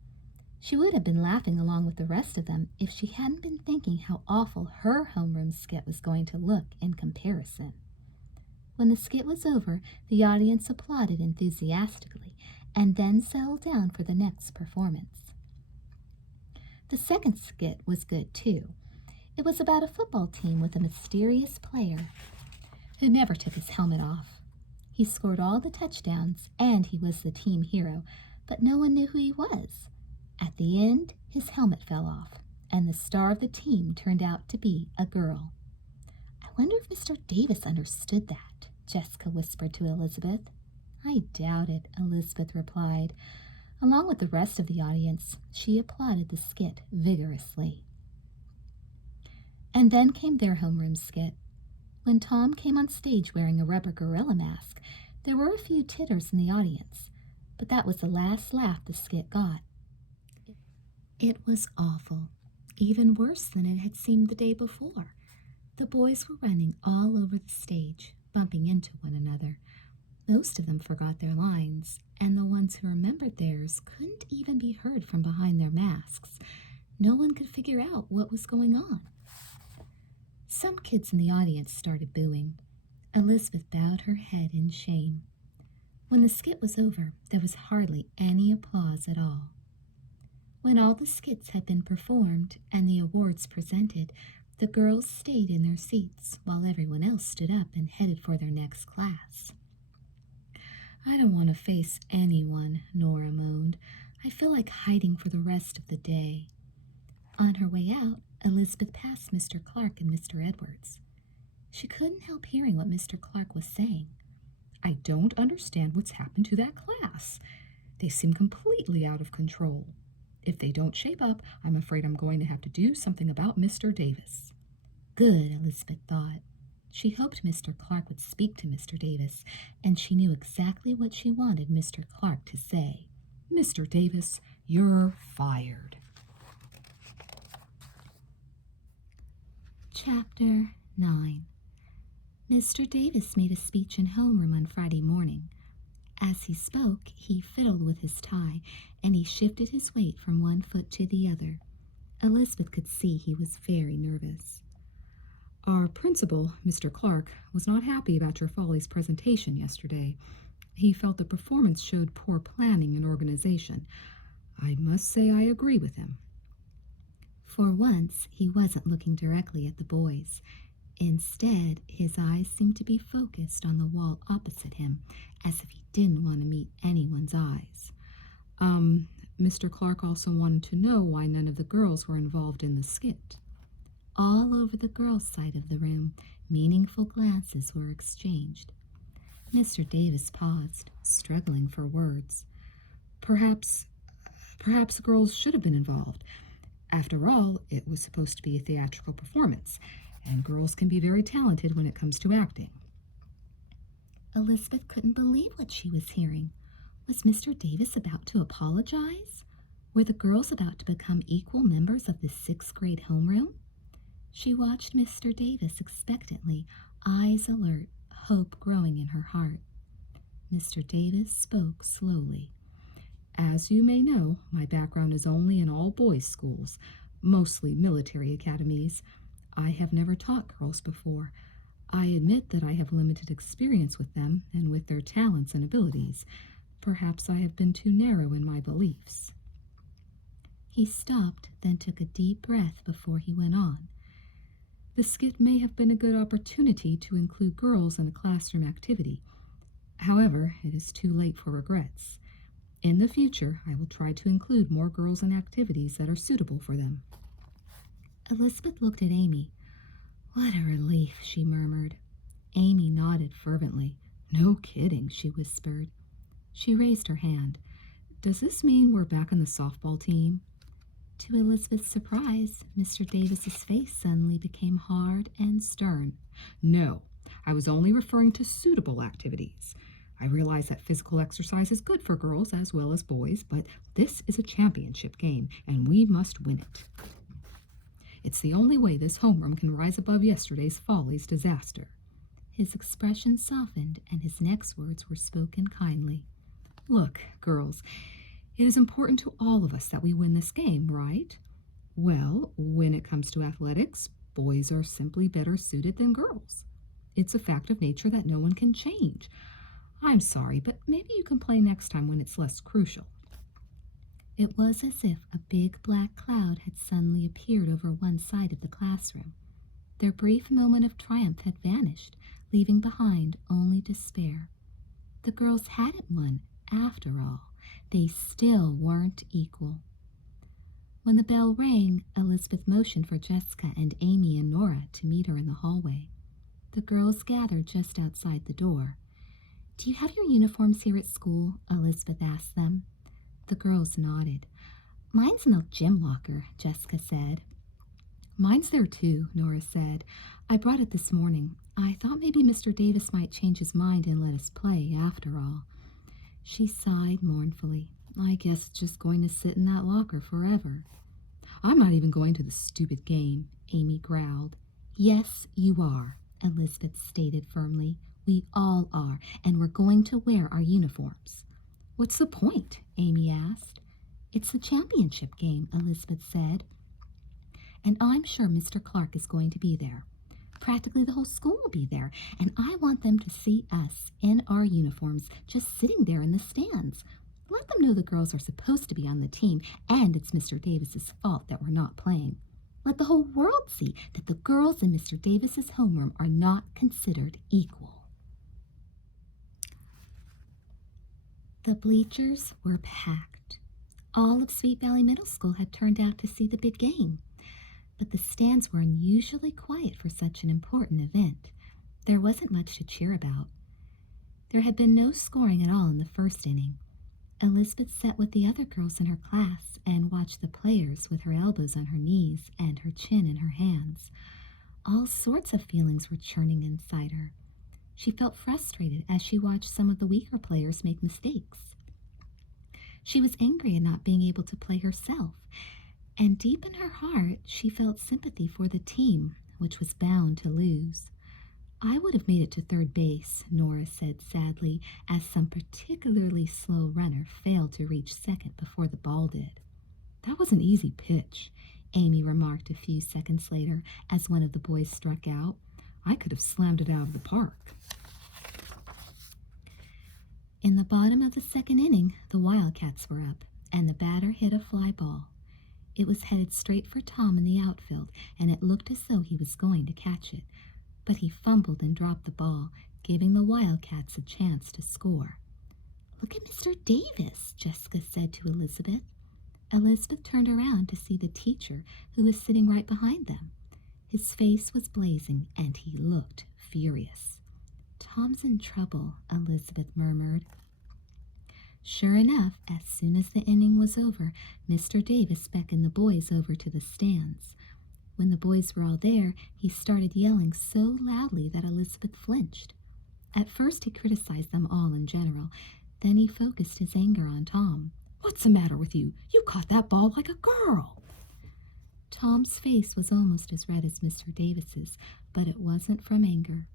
She would have been laughing along with the rest of them if she hadn't been thinking how awful her homeroom skit was going to look in comparison. When the skit was over, the audience applauded enthusiastically and then settled down for the next performance. The second skit was good too. It was about a football team with a mysterious player who never took his helmet off. He scored all the touchdowns and he was the team hero, but no one knew who he was. At the end, his helmet fell off, and the star of the team turned out to be a girl. I wonder if Mr. Davis understood that, Jessica whispered to Elizabeth. I doubt it, Elizabeth replied. Along with the rest of the audience, she applauded the skit vigorously. And then came their homeroom skit. When Tom came on stage wearing a rubber gorilla mask, there were a few titters in the audience, but that was the last laugh the skit got. It was awful, even worse than it had seemed the day before. The boys were running all over the stage, bumping into one another. Most of them forgot their lines, and the ones who remembered theirs couldn't even be heard from behind their masks. No one could figure out what was going on. Some kids in the audience started booing. Elizabeth bowed her head in shame. When the skit was over, there was hardly any applause at all. When all the skits had been performed and the awards presented, the girls stayed in their seats while everyone else stood up and headed for their next class. I don't want to face anyone, Nora moaned. I feel like hiding for the rest of the day. On her way out, Elizabeth passed Mr. Clark and Mr. Edwards. She couldn't help hearing what Mr. Clark was saying. I don't understand what's happened to that class. They seem completely out of control. If they don't shape up, I'm afraid I'm going to have to do something about Mr. Davis. Good, Elizabeth thought. She hoped Mr. Clark would speak to Mr. Davis, and she knew exactly what she wanted Mr. Clark to say. Mr. Davis, you're fired. Chapter 9. Mr. Davis made a speech in homeroom on Friday morning. As he spoke, he fiddled with his tie, and he shifted his weight from one foot to the other. Elizabeth could see he was very nervous. Our principal, Mr. Clark, was not happy about your Folly's presentation yesterday. He felt the performance showed poor planning and organization. I must say I agree with him. For once, he wasn't looking directly at the boys. Instead, his eyes seemed to be focused on the wall opposite him, as if he didn't want to meet anyone's eyes. Mr. Clark also wanted to know why none of the girls were involved in the skit. All over the girls' side of the room, meaningful glances were exchanged. Mr. Davis paused, struggling for words. Perhaps the girls should have been involved. After all, it was supposed to be a theatrical performance, and girls can be very talented when it comes to acting. Elizabeth couldn't believe what she was hearing. Was Mr. Davis about to apologize? Were the girls about to become equal members of the 6th grade homeroom? She watched Mr. Davis expectantly, eyes alert, hope growing in her heart. Mr. Davis spoke slowly. As you may know, my background is only in all boys' schools, mostly military academies. I have never taught girls before. I admit that I have limited experience with them and with their talents and abilities. Perhaps I have been too narrow in my beliefs. He stopped, then took a deep breath before he went on. The skit may have been a good opportunity to include girls in a classroom activity. However, it is too late for regrets. In the future, I will try to include more girls in activities that are suitable for them. Elizabeth looked at Amy. What a relief, she murmured. Amy nodded fervently. No kidding, she whispered. She raised her hand. Does this mean we're back on the softball team? To Elizabeth's surprise, Mr. Davis's face suddenly became hard and stern. No, I was only referring to suitable activities. I realize that physical exercise is good for girls as well as boys, but this is a championship game, and we must win it. It's the only way this homeroom can rise above yesterday's Folly's disaster. His expression softened, and his next words were spoken kindly. Look, girls, it is important to all of us that we win this game, right? Well, when it comes to athletics, boys are simply better suited than girls. It's a fact of nature that no one can change. I'm sorry, but maybe you can play next time when it's less crucial. It was as if a big black cloud had suddenly appeared over one side of the classroom. Their brief moment of triumph had vanished, leaving behind only despair. The girls hadn't won, after all. They still weren't equal. When the bell rang, Elizabeth motioned for Jessica and Amy and Nora to meet her in the hallway. The girls gathered just outside the door. "Do you have your uniforms here at school?" Elizabeth asked them. The girls nodded. "Mine's in the gym locker," Jessica said. "Mine's there too," Nora said. "I brought it this morning. I thought maybe Mr. Davis might change his mind and let us play after all." She sighed mournfully. "I guess it's just going to sit in that locker forever." "I'm not even going to the stupid game," Amy growled. "Yes, you are," Elizabeth stated firmly. "We all are, and we're going to wear our uniforms." "What's the point?" Amy asked. "It's the championship game," Elizabeth said. "And I'm sure Mr. Clark is going to be there. Practically the whole school will be there, and I want them to see us in our uniforms just sitting there in the stands. Let them know the girls are supposed to be on the team, and it's Mr. Davis's fault that we're not playing. Let the whole world see that the girls in Mr. Davis's homeroom are not considered equal." The bleachers were packed. All of Sweet Valley Middle School had turned out to see the big game. But the stands were unusually quiet for such an important event. There wasn't much to cheer about. There had been no scoring at all in the first inning. Elizabeth sat with the other girls in her class and watched the players with her elbows on her knees and her chin in her hands. All sorts of feelings were churning inside her. She felt frustrated as she watched some of the weaker players make mistakes. She was angry at not being able to play herself, and deep in her heart she felt sympathy for the team, which was bound to lose. I would have made it to third base, Nora said sadly, as some particularly slow runner failed to reach second before the ball did. That was an easy pitch, Amy remarked a few seconds later as one of the boys struck out. I could have slammed it out of the park. In the bottom of the second inning, the Wildcats were up, and the batter hit a fly ball. It was headed straight for Tom in the outfield, and it looked as though he was going to catch it. But he fumbled and dropped the ball, giving the Wildcats a chance to score. "Look at Mr. Davis," Jessica said to Elizabeth. Elizabeth turned around to see the teacher, who was sitting right behind them. His face was blazing, and he looked furious. "Tom's in trouble," Elizabeth murmured. Sure enough, as soon as the inning was over, Mr. Davis beckoned the boys over to the stands. When the boys were all there, he started yelling so loudly that Elizabeth flinched. At first he criticized them all in general, then he focused his anger on Tom. "What's the matter with you? You caught that ball like a girl." Tom's face was almost as red as Mr. Davis's, but it wasn't from anger.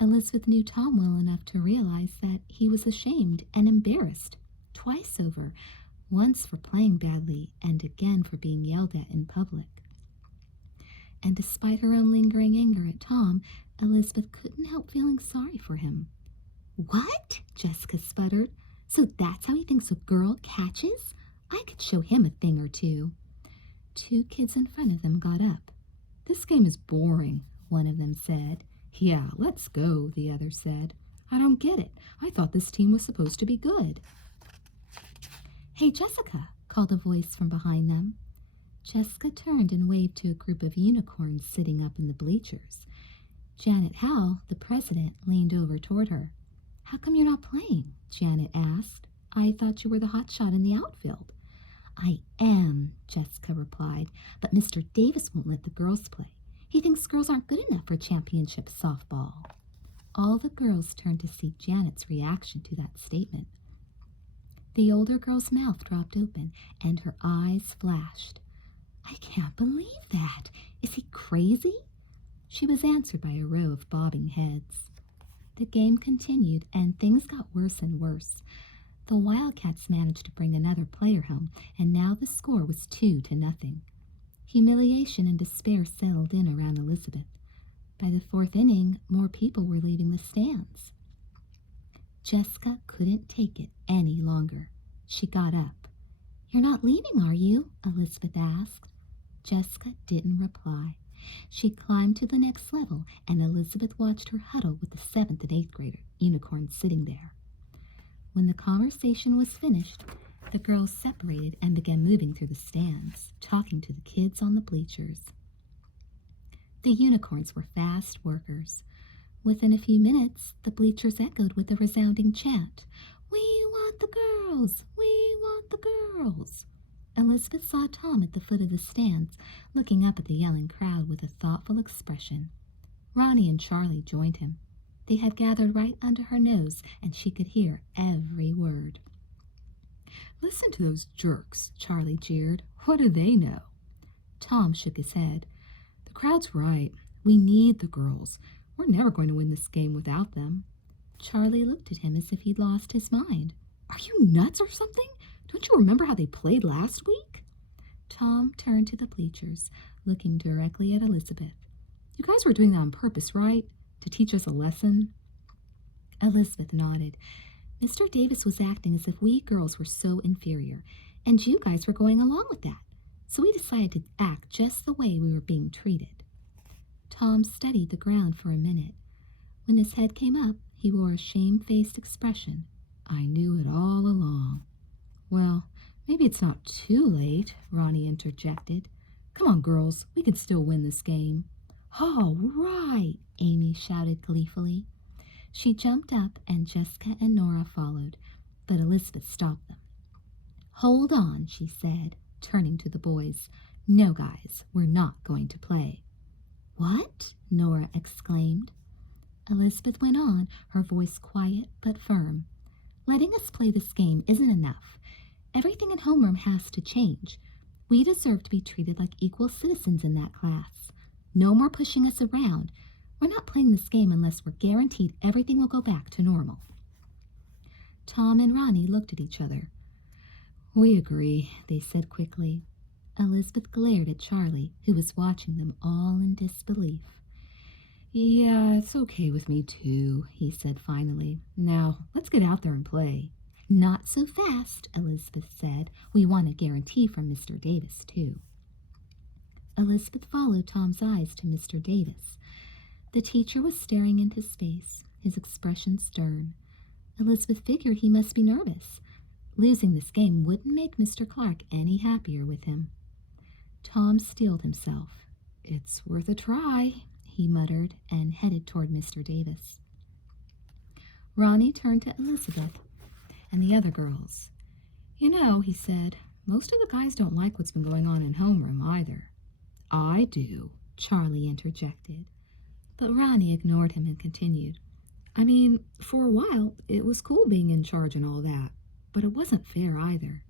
Elizabeth knew Tom well enough to realize that he was ashamed and embarrassed, twice over, once for playing badly and again for being yelled at in public. And despite her own lingering anger at Tom, Elizabeth couldn't help feeling sorry for him. "What?" Jessica sputtered. "So that's how he thinks a girl catches? I could show him a thing or two." Two kids in front of them got up. "This game is boring," one of them said. "Yeah, let's go," the other said. "I don't get it. I thought this team was supposed to be good." "Hey, Jessica," called a voice from behind them. Jessica turned and waved to a group of unicorns sitting up in the bleachers. Janet Howell, the president, leaned over toward her. "How come you're not playing?" Janet asked. "I thought you were the hotshot in the outfield." "I am," Jessica replied, "but Mr. Davis won't let the girls play. He thinks girls aren't good enough for championship softball." All the girls turned to see Janet's reaction to that statement. The older girl's mouth dropped open, and her eyes flashed. "I can't believe that. Is he crazy?" She was answered by a row of bobbing heads. The game continued, and things got worse and worse. The Wildcats managed to bring another player home, and now the score was 2-0. Humiliation and despair settled in around Elizabeth. By the fourth inning, more people were leaving the stands. Jessica couldn't take it any longer. She got up. "You're not leaving, are you?" Elizabeth asked. Jessica didn't reply. She climbed to the next level, and Elizabeth watched her huddle with the 7th and 8th grader unicorns sitting there. When the conversation was finished, the girls separated and began moving through the stands, talking to the kids on the bleachers. The unicorns were fast workers. Within a few minutes, the bleachers echoed with a resounding chant, "We want the girls! We want the girls!" Elizabeth saw Tom at the foot of the stands, looking up at the yelling crowd with a thoughtful expression. Ronnie and Charlie joined him. They had gathered right under her nose, and she could hear every word. "Listen to those jerks," Charlie jeered. "What do they know?" Tom shook his head. "The crowd's right. We need the girls. We're never going to win this game without them." Charlie looked at him as if he'd lost his mind. "Are you nuts or something? Don't you remember how they played last week?" Tom turned to the bleachers, looking directly at Elizabeth. "You guys were doing that on purpose, right? To teach us a lesson?" Elizabeth nodded. "Mr. Davis was acting as if we girls were so inferior, and you guys were going along with that. So we decided to act just the way we were being treated." Tom studied the ground for a minute. When his head came up, he wore a shamefaced expression. "I knew it all along." "Well, maybe it's not too late," Ronnie interjected. "Come on, girls, we can still win this game." "All right," Amy shouted gleefully. She jumped up, and Jessica and Nora followed, but Elizabeth stopped them. Hold on, she said, turning to the boys. No, guys, we're not going to play. What? Nora exclaimed. Elizabeth went on, her voice quiet but firm. Letting us play this game isn't enough. Everything in homeroom has to change. We deserve to be treated like equal citizens in that class. No more pushing us around. We're not playing this game unless we're guaranteed everything will go back to normal. Tom and Ronnie looked at each other. We agree, they said quickly. Elizabeth glared at Charlie, who was watching them all in disbelief. Yeah, it's okay with me too, he said finally. Now, let's get out there and play. Not so fast, Elizabeth said. We want a guarantee from Mr. Davis, too. Elizabeth followed Tom's eyes to Mr. Davis. The teacher was staring into space, his expression stern. Elizabeth figured he must be nervous. Losing this game wouldn't make Mr. Clark any happier with him. Tom steeled himself. It's worth a try, he muttered, and headed toward Mr. Davis. Ronnie turned to Elizabeth and the other girls. You know, he said, most of the guys don't like what's been going on in homeroom either. I do, Charlie interjected. But Ronnie ignored him and continued. I mean, for a while, it was cool being in charge and all that, but it wasn't fair either.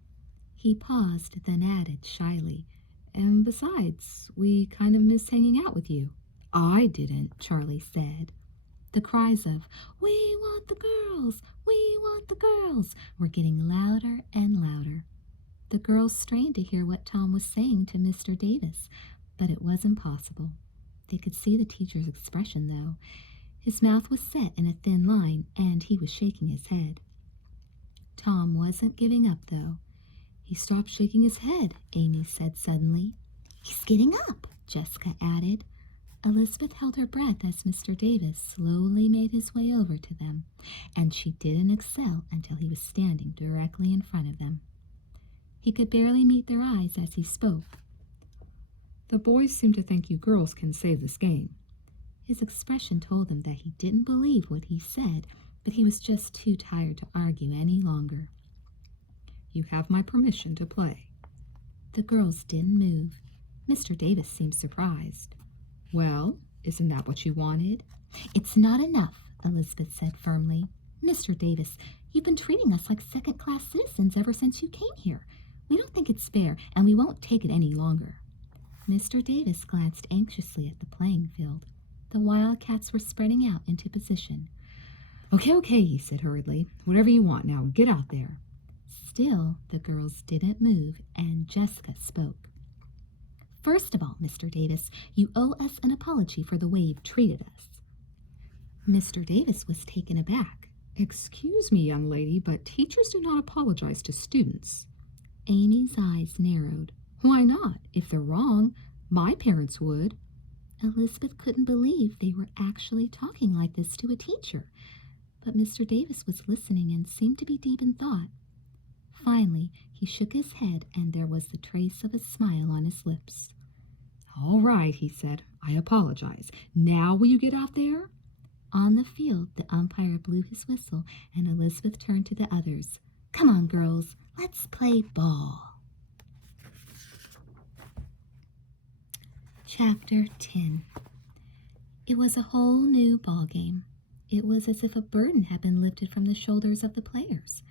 He paused, then added shyly, and besides, we kind of miss hanging out with you. I didn't, Charlie said. The cries of, "We want the girls! We want the girls!" were getting louder and louder. The girls strained to hear what Tom was saying to Mr. Davis, but it wasn't possible. They could see the teacher's expression, though. His mouth was set in a thin line, and he was shaking his head. Tom wasn't giving up, though. He stopped shaking his head, Amy said suddenly. He's getting up, Jessica added. Elizabeth held her breath as Mr. Davis slowly made his way over to them, and she didn't exhale until he was standing directly in front of them. He could barely meet their eyes as he spoke. The boys seem to think you girls can save this game. His expression told them that he didn't believe what he said, but he was just too tired to argue any longer. You have my permission to play. The girls didn't move. Mr. Davis seemed surprised. Well, isn't that what you wanted? It's not enough, Elizabeth said firmly. Mr. Davis, you've been treating us like second-class citizens ever since you came here. We don't think it's fair, and we won't take it any longer. Mr. Davis glanced anxiously at the playing field. The Wildcats were spreading out into position. Okay, he said hurriedly. Whatever you want now, get out there. Still, the girls didn't move, and Jessica spoke. First of all, Mr. Davis, you owe us an apology for the way you've treated us. Mr. Davis was taken aback. Excuse me, young lady, but teachers do not apologize to students. Amy's eyes narrowed. Why not? If they're wrong, my parents would. Elizabeth couldn't believe they were actually talking like this to a teacher, but Mr. Davis was listening and seemed to be deep in thought. Finally, he shook his head, and there was the trace of a smile on his lips. All right, he said. I apologize. Now will you get out there? On the field, the umpire blew his whistle, and Elizabeth turned to the others. Come on, girls, let's play ball. Chapter 10. It was a whole new ball game. It was as if a burden had been lifted from the shoulders of the players.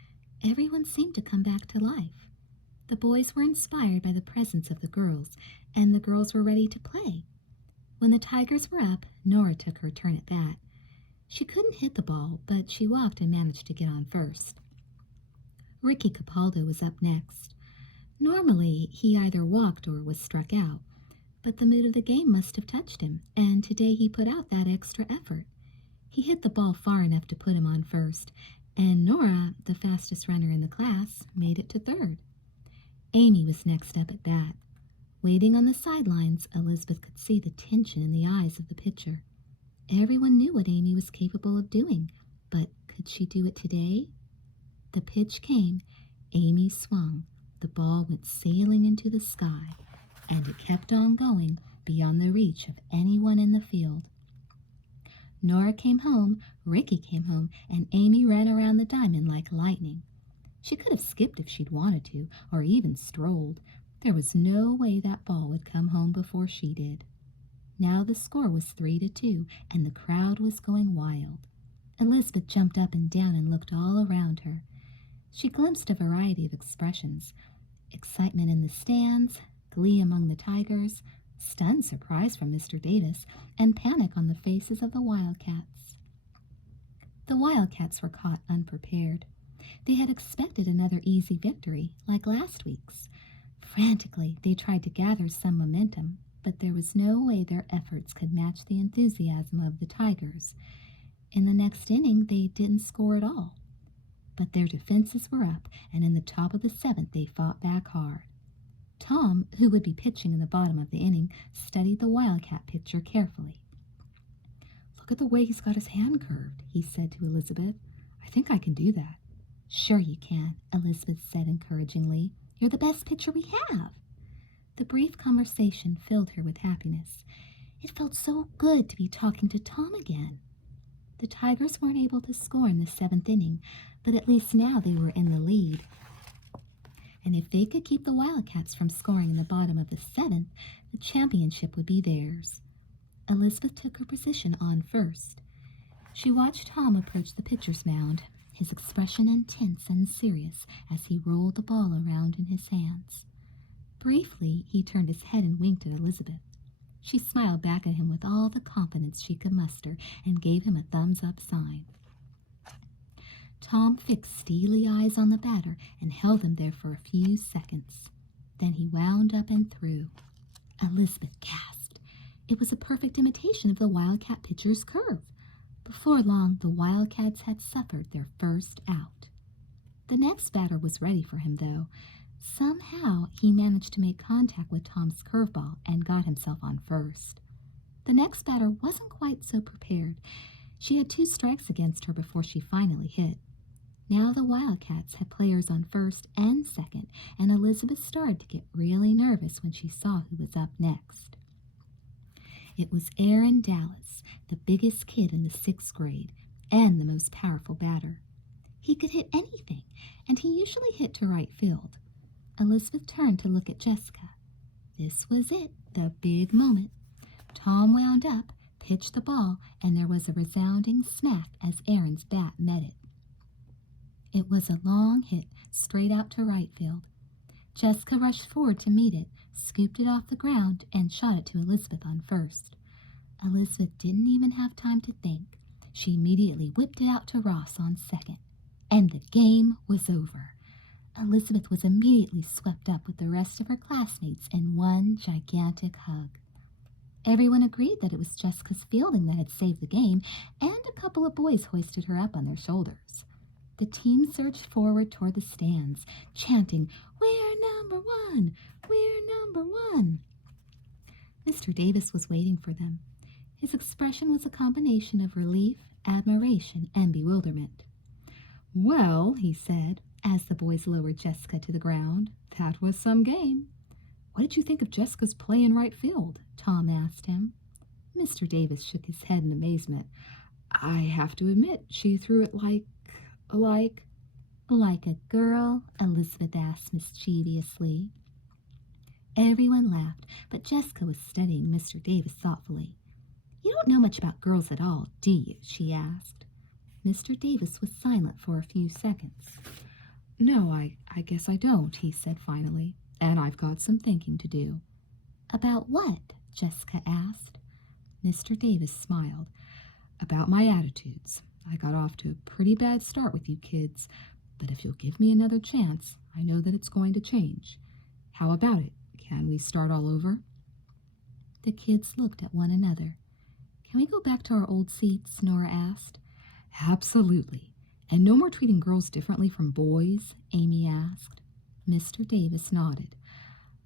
Everyone seemed to come back to life. The boys were inspired by the presence of the girls, and the girls were ready to play. When the Tigers were up, Nora took her turn at bat. She couldn't hit the ball, but she walked and managed to get on first. Ricky Capaldo was up next. Normally, he either walked or was struck out, but the mood of the game must have touched him, and today he put out that extra effort. He hit the ball far enough to put him on first, and Nora, the fastest runner in the class, made it to third. Amy was next up at bat. Waiting on the sidelines, Elizabeth could see the tension in the eyes of the pitcher. Everyone knew what Amy was capable of doing, but could she do it today? The pitch came. Amy swung. The ball went sailing into the sky, and it kept on going beyond the reach of anyone in the field. Nora came home, Ricky came home, and Amy ran around the diamond like lightning. She could have skipped if she'd wanted to, or even strolled. There was no way that ball would come home before she did. Now the score was 3-2, and the crowd was going wild. Elizabeth jumped up and down and looked all around her. She glimpsed a variety of expressions: excitement in the stands, glee among the Tigers, stunned surprise from Mr. Davis, and panic on the faces of the Wildcats. The Wildcats were caught unprepared. They had expected another easy victory, like last week's. Frantically, they tried to gather some momentum, but there was no way their efforts could match the enthusiasm of the Tigers. In the next inning, they didn't score at all. But their defenses were up, and in the top of the seventh, they fought back hard. Tom, who would be pitching in the bottom of the inning, studied the Wildcat pitcher carefully. "Look at the way he's got his hand curved," he said to Elizabeth. "I think I can do that." "Sure you can," Elizabeth said encouragingly. "You're the best pitcher we have." The brief conversation filled her with happiness. It felt so good to be talking to Tom again. The Tigers weren't able to score in the seventh inning, but at least now they were in the lead. And if they could keep the Wildcats from scoring in the bottom of the seventh, the championship would be theirs. Elizabeth took her position on first. She watched Tom approach the pitcher's mound, his expression intense and serious as he rolled the ball around in his hands. Briefly, he turned his head and winked at Elizabeth. She smiled back at him with all the confidence she could muster and gave him a thumbs-up sign. Tom fixed steely eyes on the batter and held him there for a few seconds. Then he wound up and threw. Elizabeth gasped. It was a perfect imitation of the Wildcat pitcher's curve. Before long, the Wildcats had suffered their first out. The next batter was ready for him, though. Somehow, he managed to make contact with Tom's curveball and got himself on first. The next batter wasn't quite so prepared. She had 2 strikes against her before she finally hit. Now the Wildcats had players on first and second, and Elizabeth started to get really nervous when she saw who was up next. It was Aaron Dallas, the biggest kid in the 6th grade, and the most powerful batter. He could hit anything, and he usually hit to right field. Elizabeth turned to look at Jessica. This was it, the big moment. Tom wound up, pitched the ball, and there was a resounding smack as Aaron's bat met it. It was a long hit, straight out to right field. Jessica rushed forward to meet it, scooped it off the ground, and shot it to Elizabeth on first. Elizabeth didn't even have time to think. She immediately whipped it out to Ross on second. And the game was over. Elizabeth was immediately swept up with the rest of her classmates in one gigantic hug. Everyone agreed that it was Jessica's fielding that had saved the game, and a couple of boys hoisted her up on their shoulders. The team surged forward toward the stands, chanting, "We're number one! We're number one!" Mr. Davis was waiting for them. His expression was a combination of relief, admiration, and bewilderment. "Well," he said, as the boys lowered Jessica to the ground, "that was some game." "What did you think of Jessica's play in right field?" Tom asked him. Mr. Davis shook his head in amazement. "I have to admit, she threw it like... Like a girl?" Elizabeth asked mischievously. Everyone laughed, but Jessica was studying Mr. Davis thoughtfully. "You don't know much about girls at all, do you?" she asked. Mr. Davis was silent for a few seconds. "No, I guess I don't," he said finally, "and I've got some thinking to do." "About what?" Jessica asked. Mr. Davis smiled. "About my attitudes. I got off to a pretty bad start with you kids, but if you'll give me another chance, I know that it's going to change. How about it? Can we start all over?" The kids looked at one another. "Can we go back to our old seats?" Nora asked. "Absolutely. And no more treating girls differently from boys?" Amy asked. Mr. Davis nodded.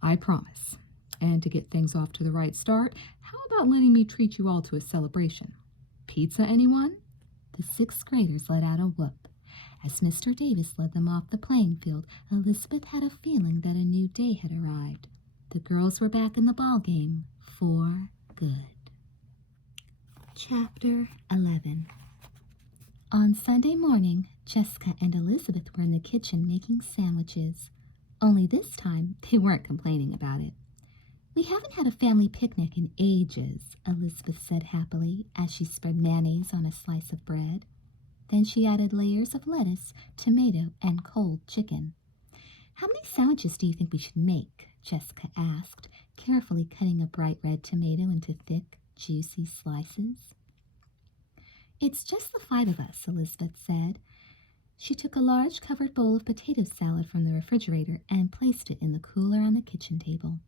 "I promise. And to get things off to the right start, how about letting me treat you all to a celebration? Pizza, anyone?" The 6th graders let out a whoop. As Mr. Davis led them off the playing field, Elizabeth had a feeling that a new day had arrived. The girls were back in the ball game for good. Chapter 11. On Sunday morning, Jessica and Elizabeth were in the kitchen making sandwiches. Only this time, they weren't complaining about it. We haven't had a family picnic in ages, Elizabeth said happily as she spread mayonnaise on a slice of bread. Then she added layers of lettuce, tomato, and cold chicken. How many sandwiches do you think we should make? Jessica asked, carefully cutting a bright red tomato into thick, juicy slices. It's just the 5 of us, Elizabeth said. She took a large covered bowl of potato salad from the refrigerator and placed it in the cooler on the kitchen table.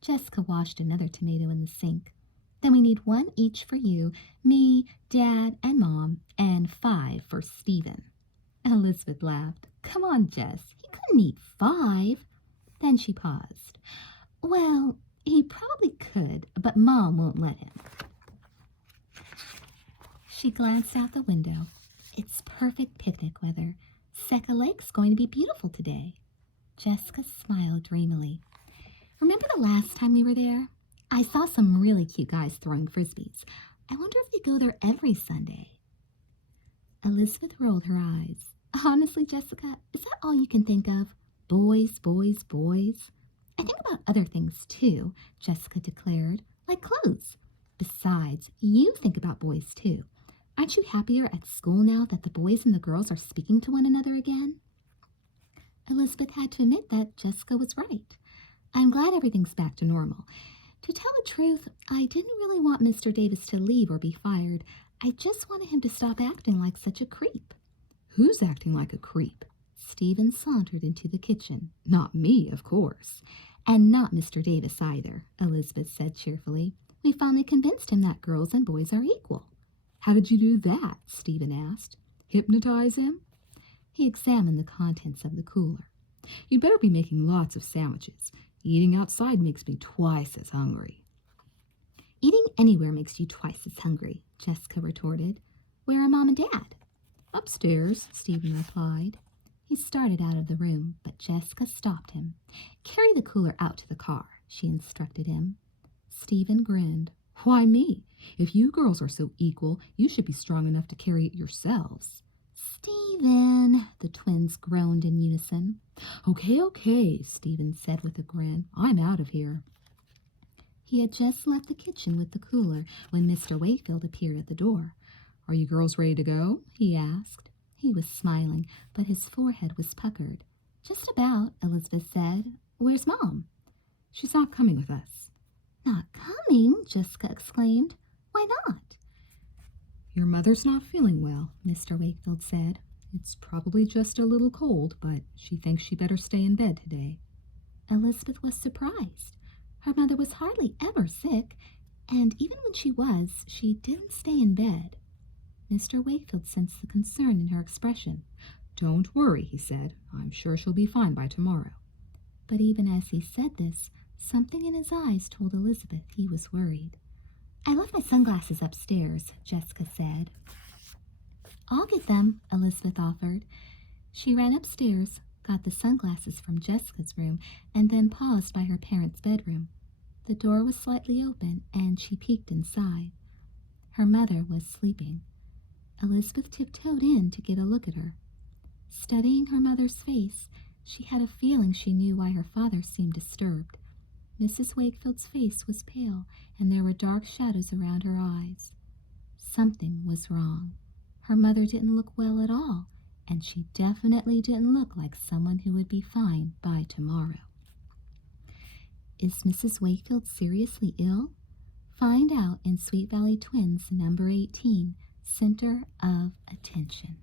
Jessica washed another tomato in the sink. Then we need 1 each for you, me, Dad, and Mom, and 5 for Stephen. Elizabeth laughed. Come on, Jess, he couldn't eat 5. Then she paused. Well, he probably could, but Mom won't let him. She glanced out the window. It's perfect picnic weather. Seca Lake's going to be beautiful today. Jessica smiled dreamily. Remember the last time we were there? I saw some really cute guys throwing frisbees. I wonder if they go there every Sunday. Elizabeth rolled her eyes. Honestly, Jessica, is that all you can think of? Boys, boys, boys? I think about other things too, Jessica declared, like clothes. Besides, you think about boys too. Aren't you happier at school now that the boys and the girls are speaking to one another again? Elizabeth had to admit that Jessica was right. I'm glad everything's back to normal. To tell the truth, I didn't really want Mr. Davis to leave or be fired. I just wanted him to stop acting like such a creep. Who's acting like a creep? Stephen sauntered into the kitchen. Not me, of course. And not Mr. Davis either, Elizabeth said cheerfully. We finally convinced him that girls and boys are equal. How did you do that? Stephen asked. Hypnotize him? He examined the contents of the cooler. You'd better be making lots of sandwiches. Eating outside makes me twice as hungry. Eating anywhere makes you twice as hungry, Jessica retorted. Where are Mom and Dad? Upstairs, Stephen replied. He started out of the room, but Jessica stopped him. Carry the cooler out to the car, she instructed him. Stephen grinned. Why me? If you girls are so equal, you should be strong enough to carry it yourselves. Stephen, the twins groaned in unison. Okay, Stephen said with a grin. I'm out of here. He had just left the kitchen with the cooler when Mr. Wakefield appeared at the door. Are you girls ready to go? He asked. He was smiling, but his forehead was puckered. Just about, Elizabeth said. Where's Mom? She's not coming with us. Not coming? Jessica exclaimed. Why not? Your mother's not feeling well, Mr. Wakefield said. It's probably just a little cold, but she thinks she better stay in bed today. Elizabeth was surprised. Her mother was hardly ever sick, and even when she was, she didn't stay in bed. Mr. Wakefield sensed the concern in her expression. Don't worry, he said. I'm sure she'll be fine by tomorrow. But even as he said this, something in his eyes told Elizabeth he was worried. I left my sunglasses upstairs, Jessica said. I'll get them, Elizabeth offered. She ran upstairs, got the sunglasses from Jessica's room, and then paused by her parents' bedroom. The door was slightly open, and she peeked inside. Her mother was sleeping. Elizabeth tiptoed in to get a look at her. Studying her mother's face, she had a feeling she knew why her father seemed disturbed. Mrs. Wakefield's face was pale, and there were dark shadows around her eyes. Something was wrong. Her mother didn't look well at all, and she definitely didn't look like someone who would be fine by tomorrow. Is Mrs. Wakefield seriously ill? Find out in Sweet Valley Twins number 18, Center of Attention.